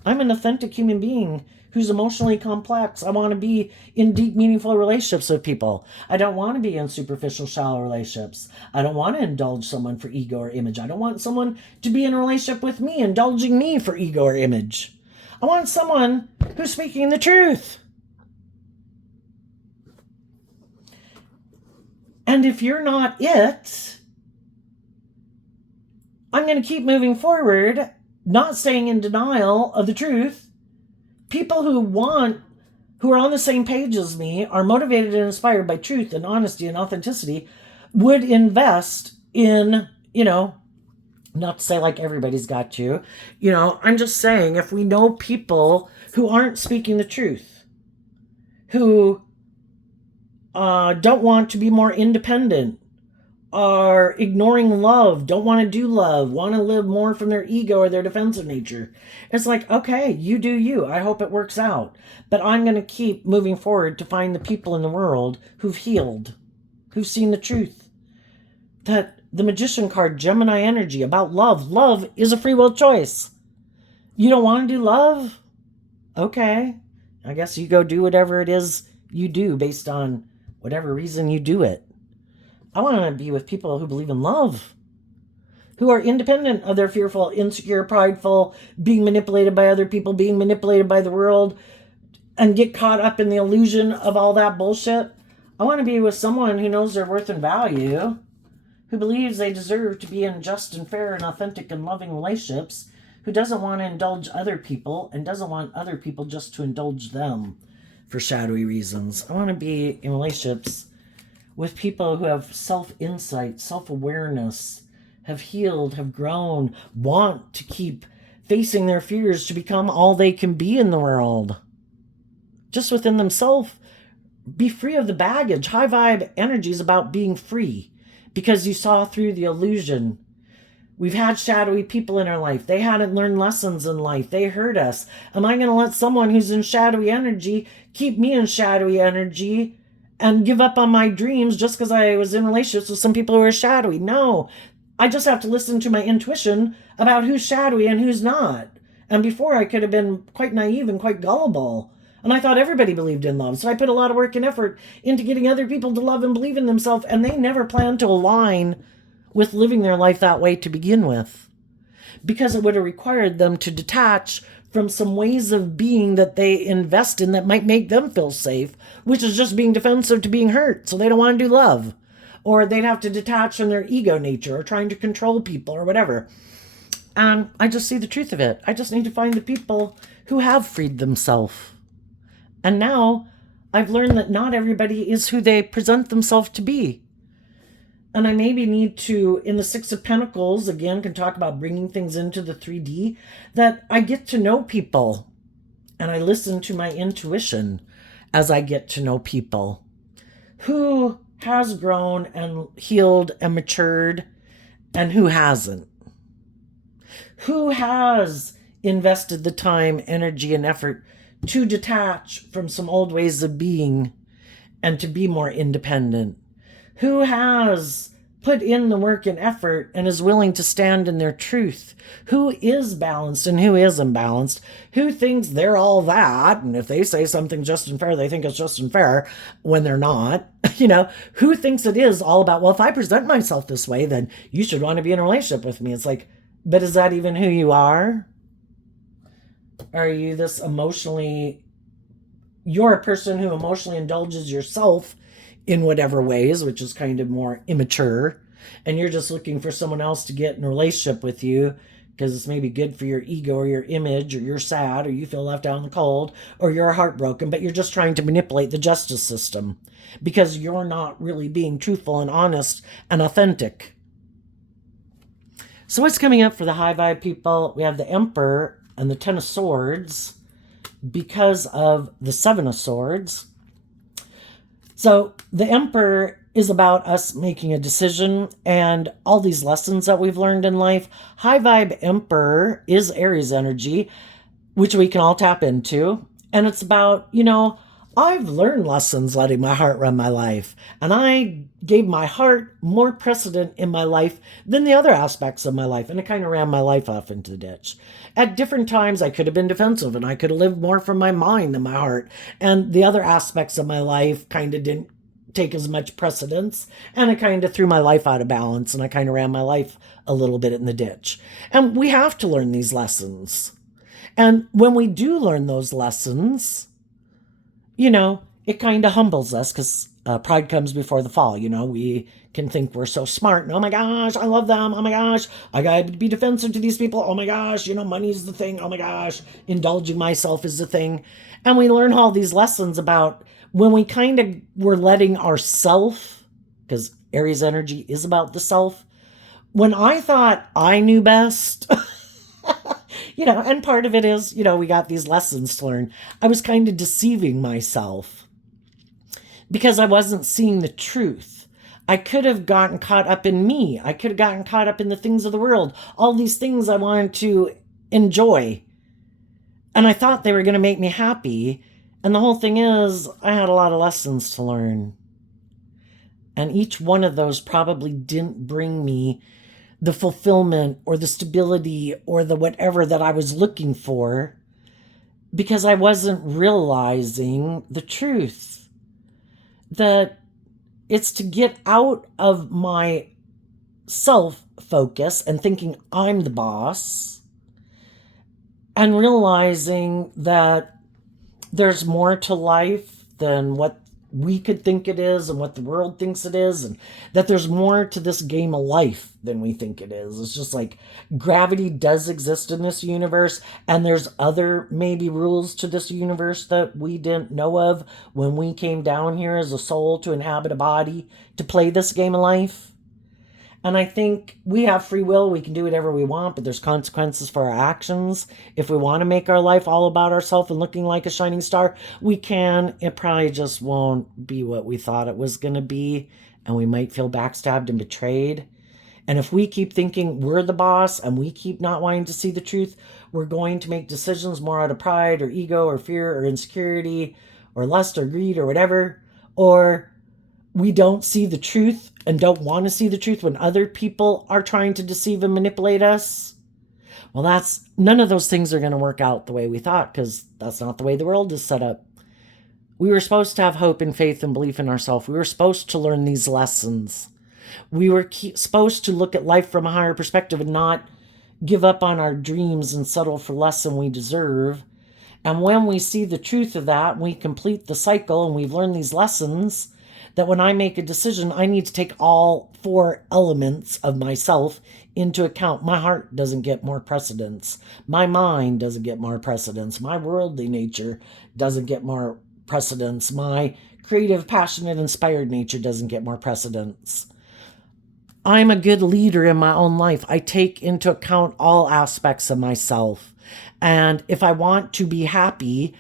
I'm an authentic human being who's emotionally complex. I want to be in deep, meaningful relationships with people. I don't want to be in superficial, shallow relationships. I don't want to indulge someone for ego or image. I don't want someone to be in a relationship with me, indulging me for ego or image. I want someone who's speaking the truth. And if you're not it, I'm going to keep moving forward, not staying in denial of the truth. People who are on the same page as me, are motivated and inspired by truth and honesty and authenticity, would invest in, not to say like everybody's got to, I'm just saying if we know people who aren't speaking the truth, who don't want to be more independent, are ignoring love, don't want to do love, want to live more from their ego or their defensive nature. It's like, okay, you do you. I hope it works out. But I'm going to keep moving forward to find the people in the world who've healed, who've seen the truth. That the Magician card, Gemini energy, about love. Love is a free will choice. You don't want to do love? Okay. I guess you go do whatever it is you do based on whatever reason you do it. I want to be with people who believe in love, who are independent of their fearful, insecure, prideful, being manipulated by other people, being manipulated by the world, and get caught up in the illusion of all that bullshit. I want to be with someone who knows their worth and value, who believes they deserve to be in just and fair and authentic and loving relationships, who doesn't want to indulge other people and doesn't want other people just to indulge them for shadowy reasons. I want to be in relationships with people who have self-insight, self-awareness, have healed, have grown, want to keep facing their fears to become all they can be in the world. Just within themselves, be free of the baggage. High vibe energy is about being free because you saw through the illusion. We've had shadowy people in our life. They hadn't learned lessons in life. They hurt us. Am I going to let someone who's in shadowy energy keep me in shadowy energy and give up on my dreams just because I was in relationships with some people who are shadowy? No, I just have to listen to my intuition about who's shadowy and who's not. And before I could have been quite naive and quite gullible. And I thought everybody believed in love. So I put a lot of work and effort into getting other people to love and believe in themselves. And they never planned to align with living their life that way to begin with. Because it would have required them to detach from some ways of being that they invest in that might make them feel safe, which is just being defensive to being hurt. So they don't want to do love. Or they'd have to detach from their ego nature or trying to control people or whatever. And I just see the truth of it. I just need to find the people who have freed themselves. And now I've learned that not everybody is who they present themselves to be. And I maybe need to, in the Six of Pentacles, again, can talk about bringing things into the 3D, that I get to know people and I listen to my intuition as I get to know people. Who has grown and healed and matured and who hasn't? Who has invested the time, energy, and effort to detach from some old ways of being and to be more independent? Who has put in the work and effort and is willing to stand in their truth? Who is balanced and who is imbalanced? Who thinks they're all that, and if they say something's just and fair, they think it's just and fair when they're not? Who thinks it is all about, well, if I present myself this way, then you should want to be in a relationship with me. It's like, but is that even who you are? Are you this you're a person who emotionally indulges yourself in whatever ways, which is kind of more immature, and you're just looking for someone else to get in a relationship with you because it's maybe good for your ego or your image, or you're sad, or you feel left out in the cold, or you're heartbroken, but you're just trying to manipulate the justice system because you're not really being truthful and honest and authentic. So what's coming up for the high vibe people? We have the Emperor and the Ten of Swords because of the Seven of Swords. So the Emperor is about us making a decision and all these lessons that we've learned in life. High vibe Emperor is Aries energy. which we can all tap into. And it's about, I've learned lessons letting my heart run my life. And I gave my heart more precedent in my life than the other aspects of my life. And it kind of ran my life off into the ditch. At different times, I could have been defensive and I could have lived more from my mind than my heart. And the other aspects of my life kind of didn't take as much precedence. And I kind of threw my life out of balance and I kind of ran my life a little bit in the ditch. And we have to learn these lessons. And when we do learn those lessons, it kind of humbles us because pride comes before the fall. We can think we're so smart. And, oh my gosh, I love them. Oh my gosh, I got to be defensive to these people. Oh my gosh, money's the thing. Oh my gosh, indulging myself is the thing. And we learn all these lessons about when we kind of were letting ourself, because Aries energy is about the self. When I thought I knew best, and part of it is, we got these lessons to learn. I was kind of deceiving myself because I wasn't seeing the truth. I could have gotten caught up in me. I could have gotten caught up in the things of the world, all these things I wanted to enjoy. And I thought they were going to make me happy. And the whole thing is, I had a lot of lessons to learn. And each one of those probably didn't bring me the fulfillment or the stability or the whatever that I was looking for because I wasn't realizing the truth. That it's to get out of my self-focus and thinking I'm the boss and realizing that there's more to life than what we could think it is and what the world thinks it is, and that there's more to this game of life than we think it is. It's just like gravity does exist in this universe, and there's other maybe rules to this universe that we didn't know of when we came down here as a soul to inhabit a body to play this game of life. And I think we have free will. We can do whatever we want, but there's consequences for our actions. If we want to make our life all about ourselves and looking like a shining star, we can. It probably just won't be what we thought it was going to be. And we might feel backstabbed and betrayed. And if we keep thinking we're the boss and we keep not wanting to see the truth, we're going to make decisions more out of pride or ego or fear or insecurity or lust or greed or whatever. Or we don't see the truth and don't want to see the truth when other people are trying to deceive and manipulate us. Well, none of those things are going to work out the way we thought, because that's not the way the world is set up. We were supposed to have hope and faith and belief in ourselves. We were supposed to learn these lessons. We were supposed to look at life from a higher perspective and not give up on our dreams and settle for less than we deserve. And when we see the truth of that, we complete the cycle and we've learned these lessons, that when I make a decision, I need to take all 4 elements of myself into account. My heart doesn't get more precedence. My mind doesn't get more precedence. My worldly nature doesn't get more precedence. My creative, passionate, inspired nature doesn't get more precedence. I'm a good leader in my own life. I take into account all aspects of myself. And if I want to be happy,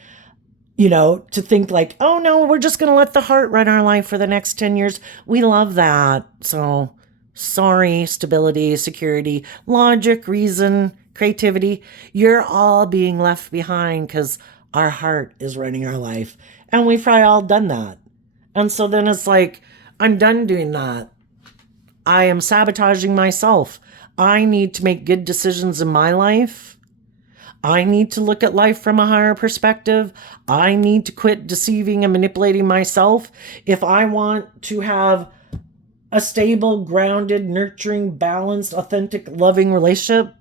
to think like, oh no, we're just going to let the heart run our life for the next 10 years. We love that. So sorry, stability, security, logic, reason, creativity, you're all being left behind because our heart is running our life. And we've probably all done that. And so then it's like, I'm done doing that. I am sabotaging myself. I need to make good decisions in my life. I need to look at life from a higher perspective. I need to quit deceiving and manipulating myself. If I want to have a stable, grounded, nurturing, balanced, authentic, loving relationship,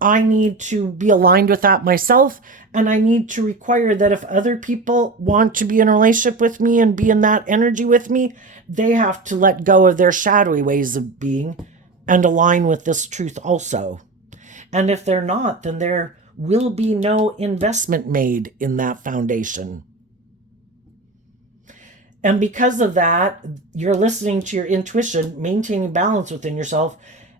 I need to be aligned with that myself. And I need to require that if other people want to be in a relationship with me and be in that energy with me, they have to let go of their shadowy ways of being and align with this truth also. And if they're not, then there will be no investment made in that foundation. And because of that, you're listening to your intuition, maintaining balance within yourself.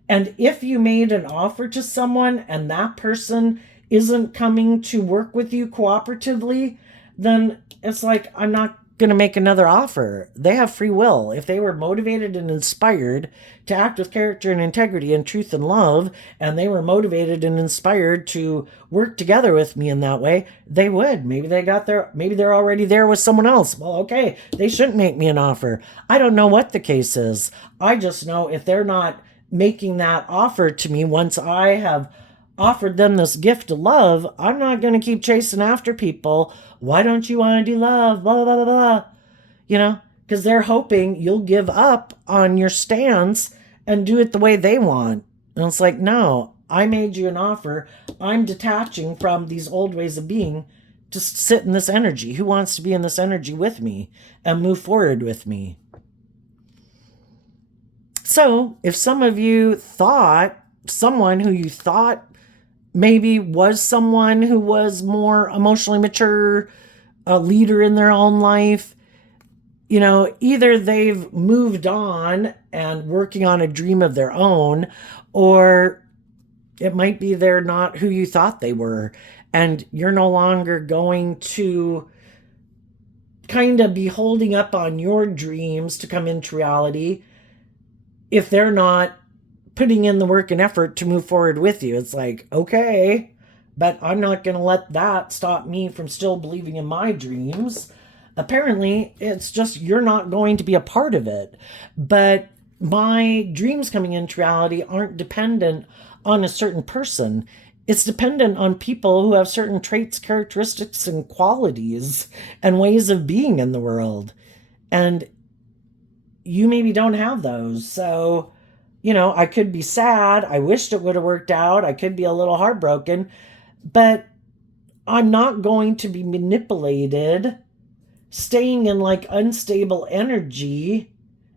And if you made an offer to someone and that person isn't coming to work with you cooperatively, then it's like, I'm not going to make another offer. They have free will. If they were motivated and inspired to act with character and integrity and truth and love, and they were motivated and inspired to work together with me in that way, they would. Maybe they're already there with someone else. Well, okay, they shouldn't make me an offer. I don't know what the case is. I just know if they're not making that offer to me once I have offered them this gift of love, I'm not going to keep chasing after people. Why don't you want to do love? Blah, blah, blah, blah. Because they're hoping you'll give up on your stance and do it the way they want. And it's like, no, I made you an offer. I'm detaching from these old ways of being to sit in this energy. Who wants to be in this energy with me and move forward with me? So if some of you thought someone who you thought maybe was someone who was more emotionally mature, a leader in their own life, either they've moved on and working on a dream of their own, or it might be they're not who you thought they were, and you're no longer going to kind of be holding up on your dreams to come into reality if they're not putting in the work and effort to move forward with you. It's like, okay, but I'm not going to let that stop me from still believing in my dreams. Apparently, it's just you're not going to be a part of it. But my dreams coming into reality aren't dependent on a certain person. It's dependent on people who have certain traits, characteristics, and qualities and ways of being in the world. And you maybe don't have those. So, I could be sad. I wished it would have worked out. I could be a little heartbroken. But I'm not going to be manipulated, staying in like unstable energy,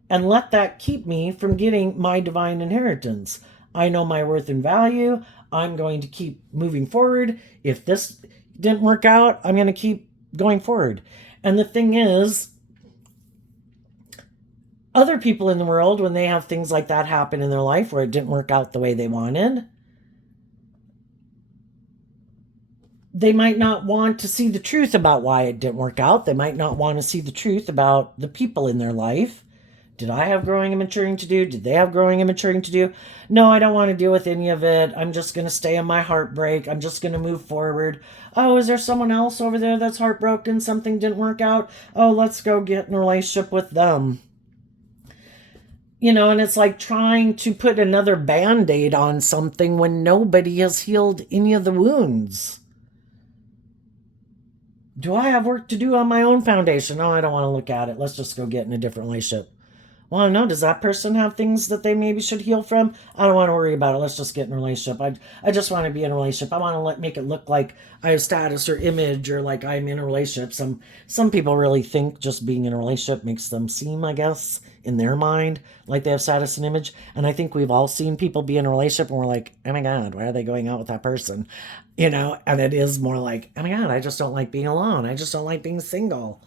and let that keep me from getting my divine inheritance. I know my worth and value. I'm going to keep moving forward. If this didn't work out, I'm going to keep going forward. And the thing is, other people in the world, when they have things like that happen in their life where it didn't work out the way they wanted, they might not want to see the truth about why it didn't work out. They might not want to see the truth about the people in their life. Did I have growing and maturing to do? Did they have growing and maturing to do? No, I don't want to deal with any of it. I'm just going to stay in my heartbreak. I'm just going to move forward. Oh, is there someone else over there that's heartbroken? Something didn't work out? Oh, let's go get in a relationship with them. And it's like trying to put another Band-Aid on something when nobody has healed any of the wounds. Do I have work to do on my own foundation? No, I don't want to look at it. Let's just go get in a different relationship. Well, no, does that person have things that they maybe should heal from? I don't want to worry about it. Let's just get in a relationship. I just want to be in a relationship. I want to make it look like I have status or image, or like I'm in a relationship. Some people really think just being in a relationship makes them seem, I guess, in their mind, like they have status and image. And I think we've all seen people be in a relationship and we're like, oh my God, why are they going out with that person? And it is more like, oh my God, I just don't like being alone. I just don't like being single.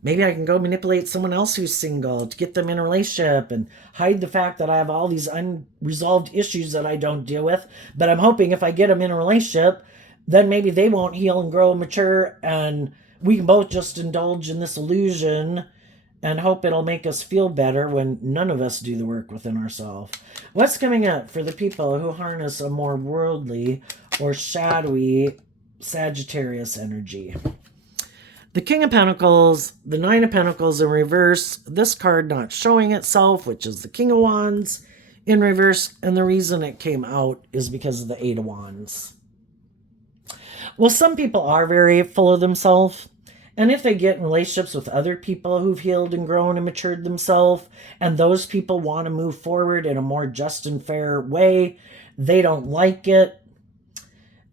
Maybe I can go manipulate someone else who's single to get them in a relationship and hide the fact that I have all these unresolved issues that I don't deal with. But I'm hoping if I get them in a relationship, then maybe they won't heal and grow and mature, and we can both just indulge in this illusion and hope it'll make us feel better when none of us do the work within ourselves. What's coming up for the people who harness a more worldly or shadowy Sagittarius energy? The King of Pentacles, the Nine of Pentacles in reverse, this card not showing itself, which is the King of Wands in reverse, and the reason it came out is because of the Eight of Wands. Well, some people are very full of themselves, and if they get in relationships with other people who've healed and grown and matured themselves, and those people want to move forward in a more just and fair way, they don't like it.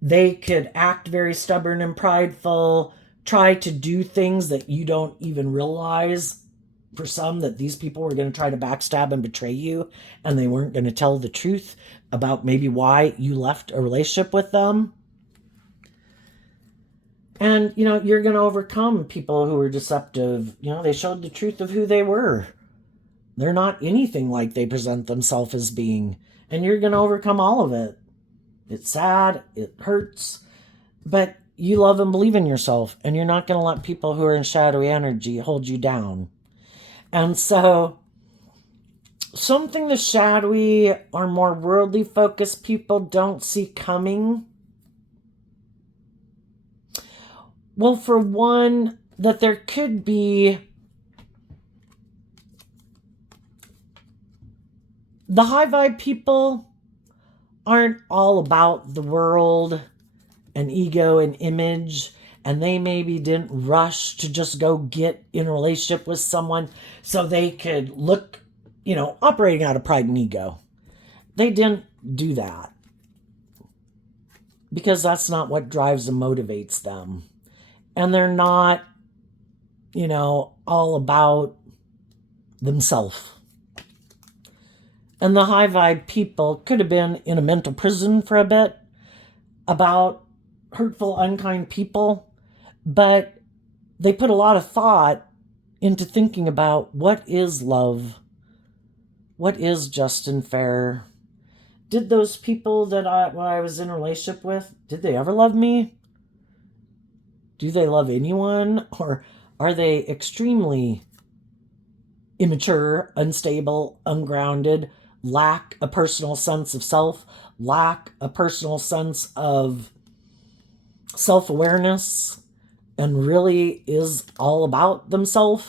They could act very stubborn and prideful, try to do things that you don't even realize, for some, that these people were going to try to backstab and betray you, and they weren't going to tell the truth about maybe why you left a relationship with them. And, you're going to overcome people who are deceptive. They showed the truth of who they were. They're not anything like they present themselves as being. And you're going to overcome all of it. It's sad. It hurts. But you love and believe in yourself, and you're not going to let people who are in shadowy energy hold you down. And so something the shadowy or more worldly focused people don't see coming. Well, for one, that there could be the high vibe people aren't all about the world and ego and image, and they maybe didn't rush to just go get in a relationship with someone so they could look, operating out of pride and ego. They didn't do that because that's not what drives and motivates them. And they're not, all about themselves. And the high vibe people could have been in a mental prison for a bit about hurtful, unkind people, but they put a lot of thought into thinking about what is love, what is just and fair. Did those people that I was in a relationship with, did they ever love me? Do they love anyone? Or are they extremely immature, unstable, ungrounded, lack a personal sense of self, lack a personal sense of self-awareness, and really is all about themselves?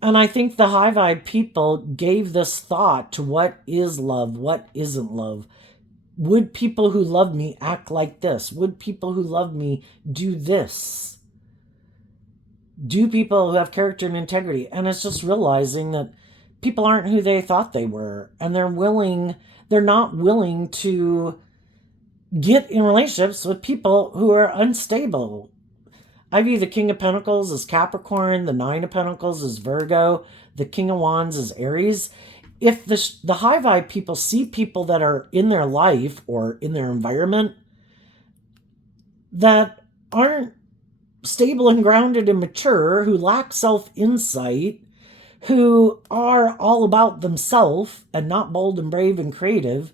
And I think the high vibe people gave this thought to what is love, what isn't love. Would people who love me act like this? Would people who love me do this? Do people who have character and integrity? And it's just realizing that people aren't who they thought they were. And they're not willing to get in relationships with people who are unstable. I view the King of Pentacles as Capricorn, the Nine of Pentacles as Virgo, the King of Wands as Aries. If the high vibe people see people that are in their life or in their environment that aren't stable and grounded and mature, who lack self-insight, who are all about themselves and not bold and brave and creative,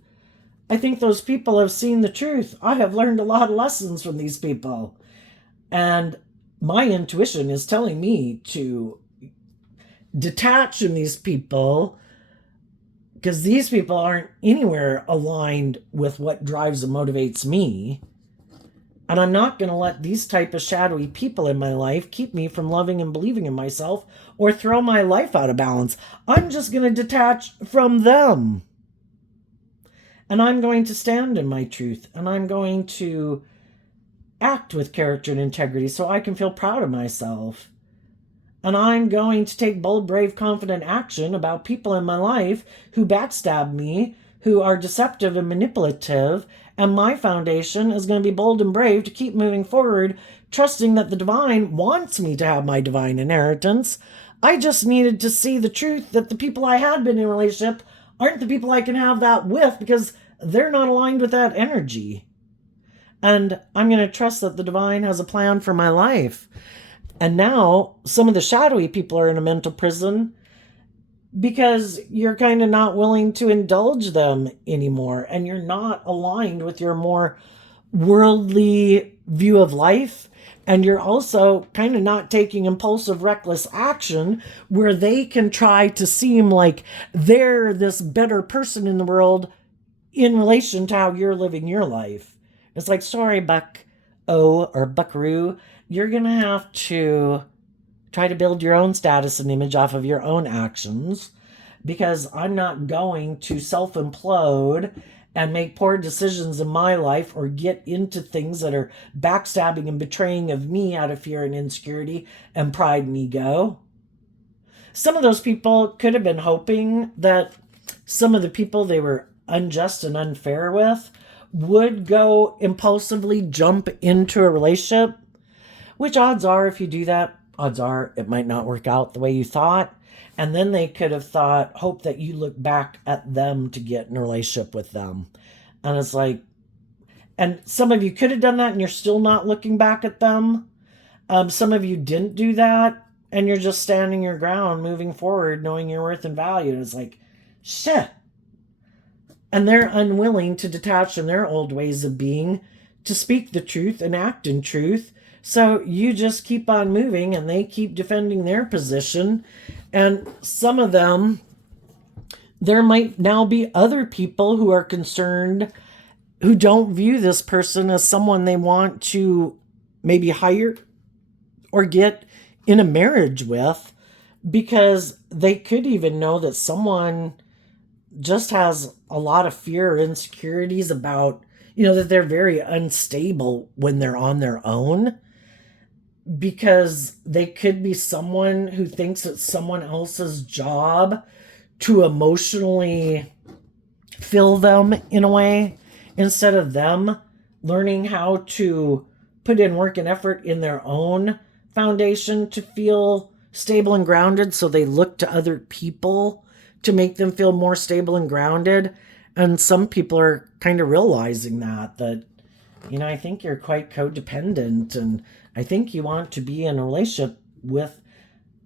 I think those people have seen the truth. I have learned a lot of lessons from these people. And my intuition is telling me to detach from these people, because these people aren't anywhere aligned with what drives and motivates me. And I'm not going to let these type of shadowy people in my life keep me from loving and believing in myself or throw my life out of balance. I'm just going to detach from them. And I'm going to stand in my truth. And I'm going to act with character and integrity so I can feel proud of myself. And I'm going to take bold, brave, confident action about people in my life who backstab me, who are deceptive and manipulative. And my foundation is going to be bold and brave to keep moving forward, trusting that the divine wants me to have my divine inheritance. I just needed to see the truth that the people I had been in a relationship aren't the people I can have that with, because they're not aligned with that energy. And I'm going to trust that the divine has a plan for my life. And now some of the shadowy people are in a mental prison because you're kind of not willing to indulge them anymore. And you're not aligned with your more worldly view of life. And you're also kind of not taking impulsive, reckless action where they can try to seem like they're this better person in the world in relation to how you're living your life. It's like, sorry, Buck-O or Buckaroo, you're going to have to try to build your own status and image off of your own actions, because I'm not going to self-implode and make poor decisions in my life or get into things that are backstabbing and betraying of me out of fear and insecurity and pride and ego. Some of those people could have been hoping that some of the people they were unjust and unfair with would go impulsively jump into a relationship, which odds are if you do that, odds are it might not work out the way you thought. And then they could have hoped that you look back at them to get in a relationship with them. And it's like, and some of you could have done that and you're still not looking back at them. Some of you didn't do that and you're just standing your ground, moving forward, knowing your worth and value. And it's like, shit. And they're unwilling to detach from their old ways of being to speak the truth and act in truth. So you just keep on moving and they keep defending their position. And some of them, there might now be other people who are concerned, who don't view this person as someone they want to maybe hire or get in a marriage with, because they could even know that someone just has a lot of fear or insecurities about, that they're very unstable when they're on their own, because they could be someone who thinks it's someone else's job to emotionally fill them in a way, instead of them learning how to put in work and effort in their own foundation to feel stable and grounded. So they look to other people to make them feel more stable and grounded. And some people are kind of realizing that, I think you're quite codependent, and I think you want to be in a relationship with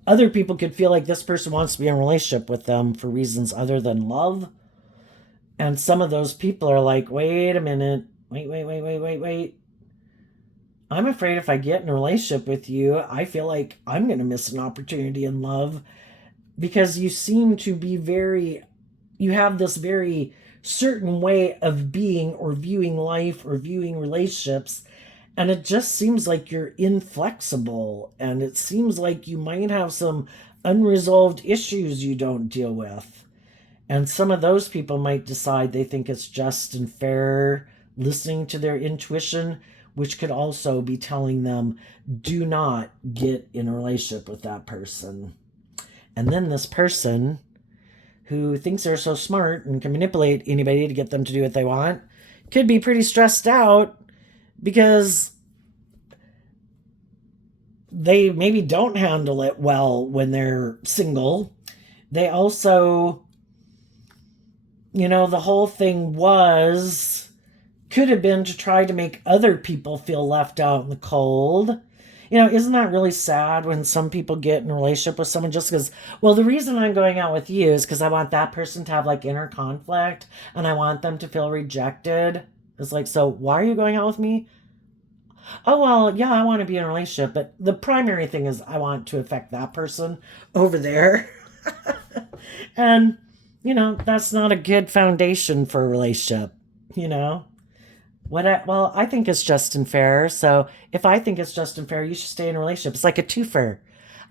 other people. Could feel like this person wants to be in a relationship with them for reasons other than love. And some of those people are like, wait a minute, wait. I'm afraid if I get in a relationship with you, I feel like I'm going to miss an opportunity in love, because you seem to be you have this very certain way of being or viewing life or viewing relationships. And it just seems like you're inflexible, and it seems like you might have some unresolved issues you don't deal with. And some of those people might decide they think it's just and fair listening to their intuition, which could also be telling them, do not get in a relationship with that person. And then this person who thinks they're so smart and can manipulate anybody to get them to do what they want could be pretty stressed out, because they maybe don't handle it well when they're single. They also, the whole thing could have been to try to make other people feel left out in the cold. Isn't that really sad when some people get in a relationship with someone just because, well, the reason I'm going out with you is because I want that person to have like inner conflict and I want them to feel rejected. It's like, so why are you going out with me? Oh, well, yeah, I want to be in a relationship, but the primary thing is I want to affect that person over there. And, that's not a good foundation for a relationship, I think it's just and fair. So if I think it's just and fair, you should stay in a relationship. It's like a twofer.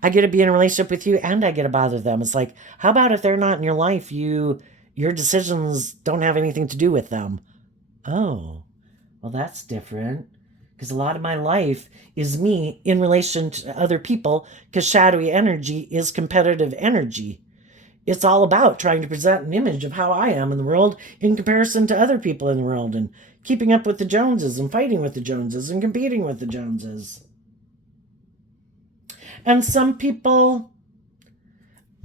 I get to be in a relationship with you and I get to bother them. It's like, how about if they're not in your life, your decisions don't have anything to do with them? Oh, well, that's different. Because a lot of my life is me in relation to other people, because shadowy energy is competitive energy. It's all about trying to present an image of how I am in the world in comparison to other people in the world, and keeping up with the Joneses and fighting with the Joneses and competing with the Joneses. And some people,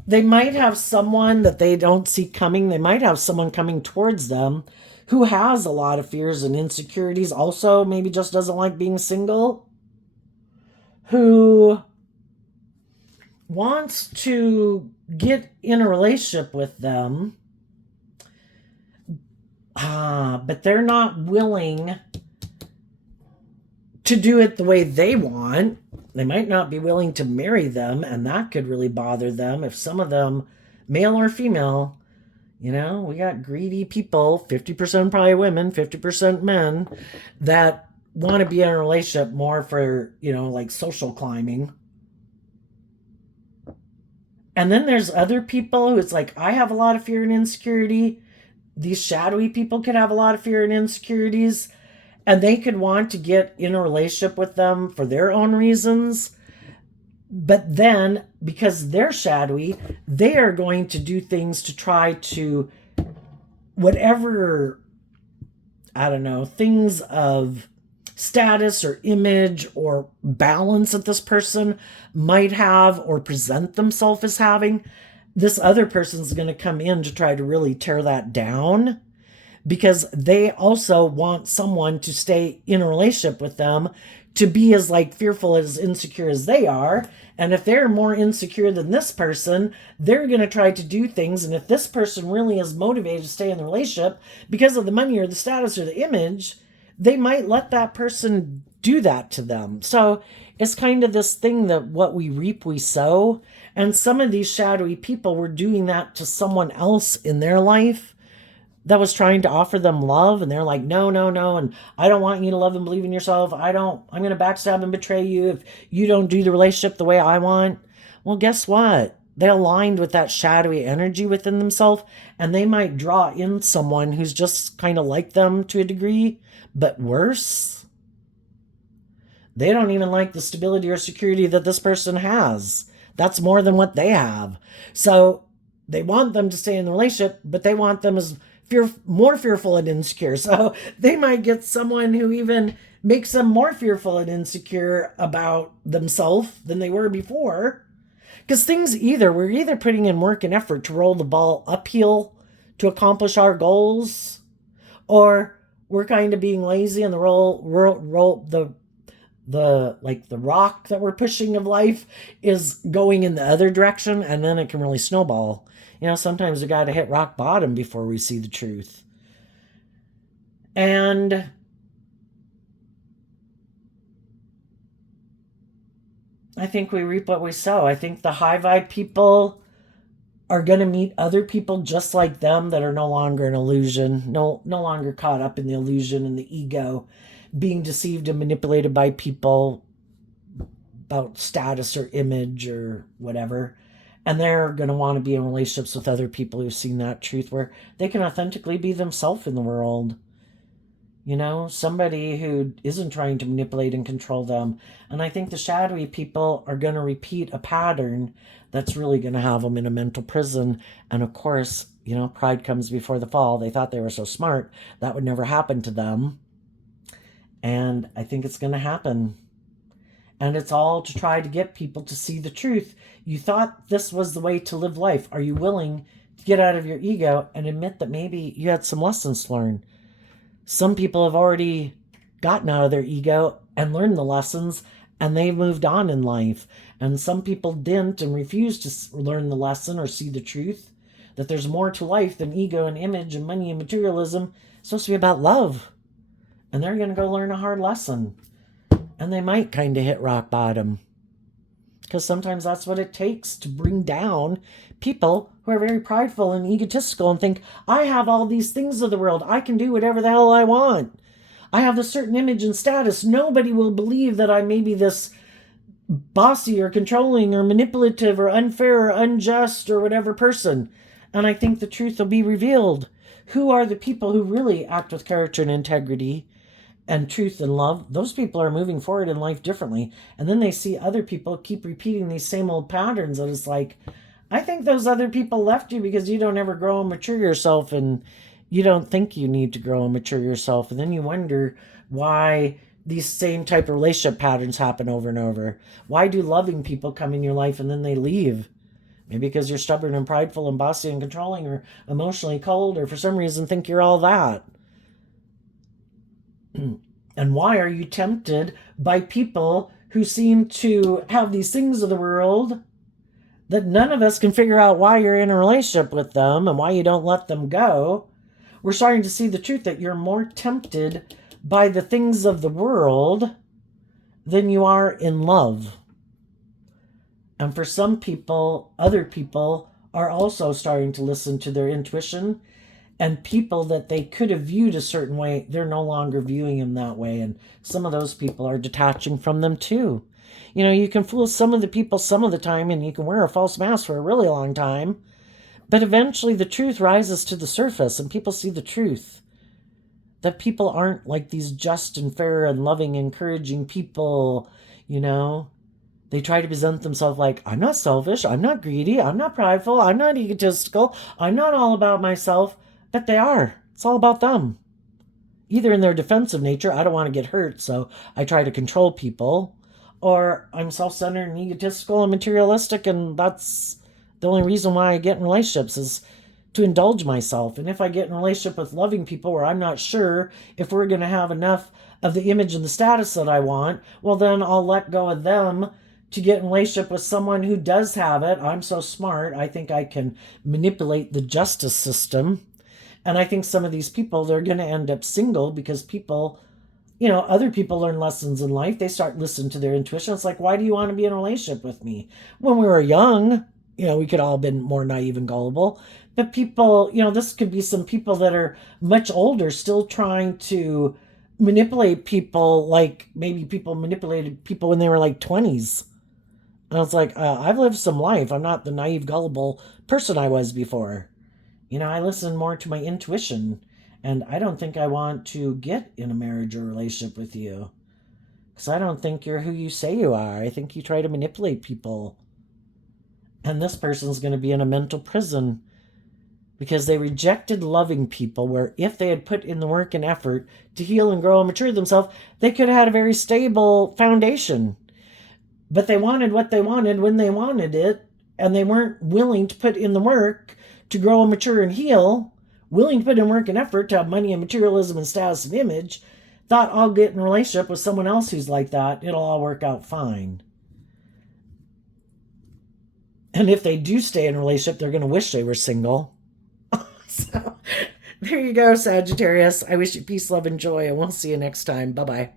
they might have someone that they don't see coming. They might have someone coming towards them who has a lot of fears and insecurities, also maybe just doesn't like being single, who wants to get in a relationship with them, but they're not willing to do it the way they want. They might not be willing to marry them, and that could really bother them if some of them, male or female, we got greedy people, 50% probably women, 50% men, that want to be in a relationship more for, like social climbing. And then there's other people who it's like, I have a lot of fear and insecurity. These shadowy people could have a lot of fear and insecurities, and they could want to get in a relationship with them for their own reasons. But then, because they're shadowy, they are going to do things to try to, whatever, things of status or image or balance that this person might have or present themselves as having, this other person's going to come in to try to really tear that down, because they also want someone to stay in a relationship with them to be as fearful, as insecure as they are. And if they're more insecure than this person, they're going to try to do things. And if this person really is motivated to stay in the relationship because of the money or the status or the image, they might let that person do that to them. So it's kind of this thing that what we reap, we sow. And some of these shadowy people were doing that to someone else in their life that was trying to offer them love, and they're like, no, no, no, and I don't want you to love and believe in yourself. I'm going to backstab and betray you if you don't do the relationship the way I want. Well, guess what? They aligned with that shadowy energy within themselves, and they might draw in someone who's just kind of like them to a degree, but worse. They don't even like the stability or security that this person has. That's more than what they have. So they want them to stay in the relationship, but they want them as more fearful and insecure. So they might get someone who even makes them more fearful and insecure about themselves than they were before. Because we're either putting in work and effort to roll the ball uphill to accomplish our goals, or we're kind of being lazy and the rock that we're pushing of life is going in the other direction, and then it can really snowball. Sometimes we got to hit rock bottom before we see the truth. And I think we reap what we sow. I think the high vibe people are going to meet other people just like them that are no longer an illusion, no longer caught up in the illusion and the ego, being deceived and manipulated by people about status or image or whatever. And they're going to want to be in relationships with other people who've seen that truth where they can authentically be themselves in the world. Somebody who isn't trying to manipulate and control them. And I think the shadowy people are going to repeat a pattern that's really going to have them in a mental prison. And of course, pride comes before the fall. They thought they were so smart. That would never happen to them. And I think it's going to happen. And it's all to try to get people to see the truth. You thought this was the way to live life. Are you willing to get out of your ego and admit that maybe you had some lessons to learn? Some people have already gotten out of their ego and learned the lessons, and they've moved on in life. And some people didn't and refused to learn the lesson or see the truth, that there's more to life than ego and image and money and materialism. It's supposed to be about love. And they're going to go learn a hard lesson. And they might kind of hit rock bottom. Because sometimes that's what it takes to bring down people who are very prideful and egotistical and think, I have all these things of the world. I can do whatever the hell I want. I have this certain image and status. Nobody will believe that I may be this bossy or controlling or manipulative or unfair or unjust or whatever person. And I think the truth will be revealed. Who are the people who really act with character and integrity and truth and love? Those people are moving forward in life differently. And then they see other people keep repeating these same old patterns. And it's like, I think those other people left you because you don't ever grow and mature yourself, and you don't think you need to grow and mature yourself. And then you wonder why these same type of relationship patterns happen over and over. Why do loving people come in your life and then they leave? Maybe because you're stubborn and prideful and bossy and controlling, or emotionally cold, or for some reason think you're all that. And why are you tempted by people who seem to have these things of the world that none of us can figure out why you're in a relationship with them and why you don't let them go? We're starting to see the truth that you're more tempted by the things of the world than you are in love. And for some people, other people are also starting to listen to their intuition, and people that they could have viewed a certain way, they're no longer viewing them that way. And some of those people are detaching from them too. You can fool some of the people some of the time, and you can wear a false mask for a really long time. But eventually the truth rises to the surface and people see the truth. That people aren't like these just and fair and loving, encouraging people, They try to present themselves like, I'm not selfish, I'm not greedy, I'm not prideful, I'm not egotistical, I'm not all about myself. But they are. It's all about them. Either in their defensive nature, I don't want to get hurt, so I try to control people, or I'm self-centered and egotistical and materialistic, and that's the only reason why I get in relationships is to indulge myself. And if I get in a relationship with loving people where I'm not sure if we're going to have enough of the image and the status that I want, well, then I'll let go of them to get in a relationship with someone who does have it. I'm so smart, I think I can manipulate the justice system. And I think some of these people, they're going to end up single because people other people learn lessons in life. They start listening to their intuition. It's like, why do you want to be in a relationship with me? When we were young, we could all have been more naive and gullible. But people, this could be some people that are much older still trying to manipulate people, like maybe people manipulated people when they were like 20s. And I was like, I've lived some life. I'm not the naive, gullible person I was before. I listen more to my intuition. And I don't think I want to get in a marriage or relationship with you. Because I don't think you're who you say you are. I think you try to manipulate people. And this person's going to be in a mental prison because they rejected loving people, where if they had put in the work and effort to heal and grow and mature themselves, they could have had a very stable foundation. But they wanted what they wanted when they wanted it, and they weren't willing to put in the work to grow and mature and heal, willing to put in work and effort to have money and materialism and status and image, thought I'll get in a relationship with someone else who's like that. It'll all work out fine. And if they do stay in a relationship, they're going to wish they were single. So there you go, Sagittarius. I wish you peace, love, and joy, and we'll see you next time. Bye-bye.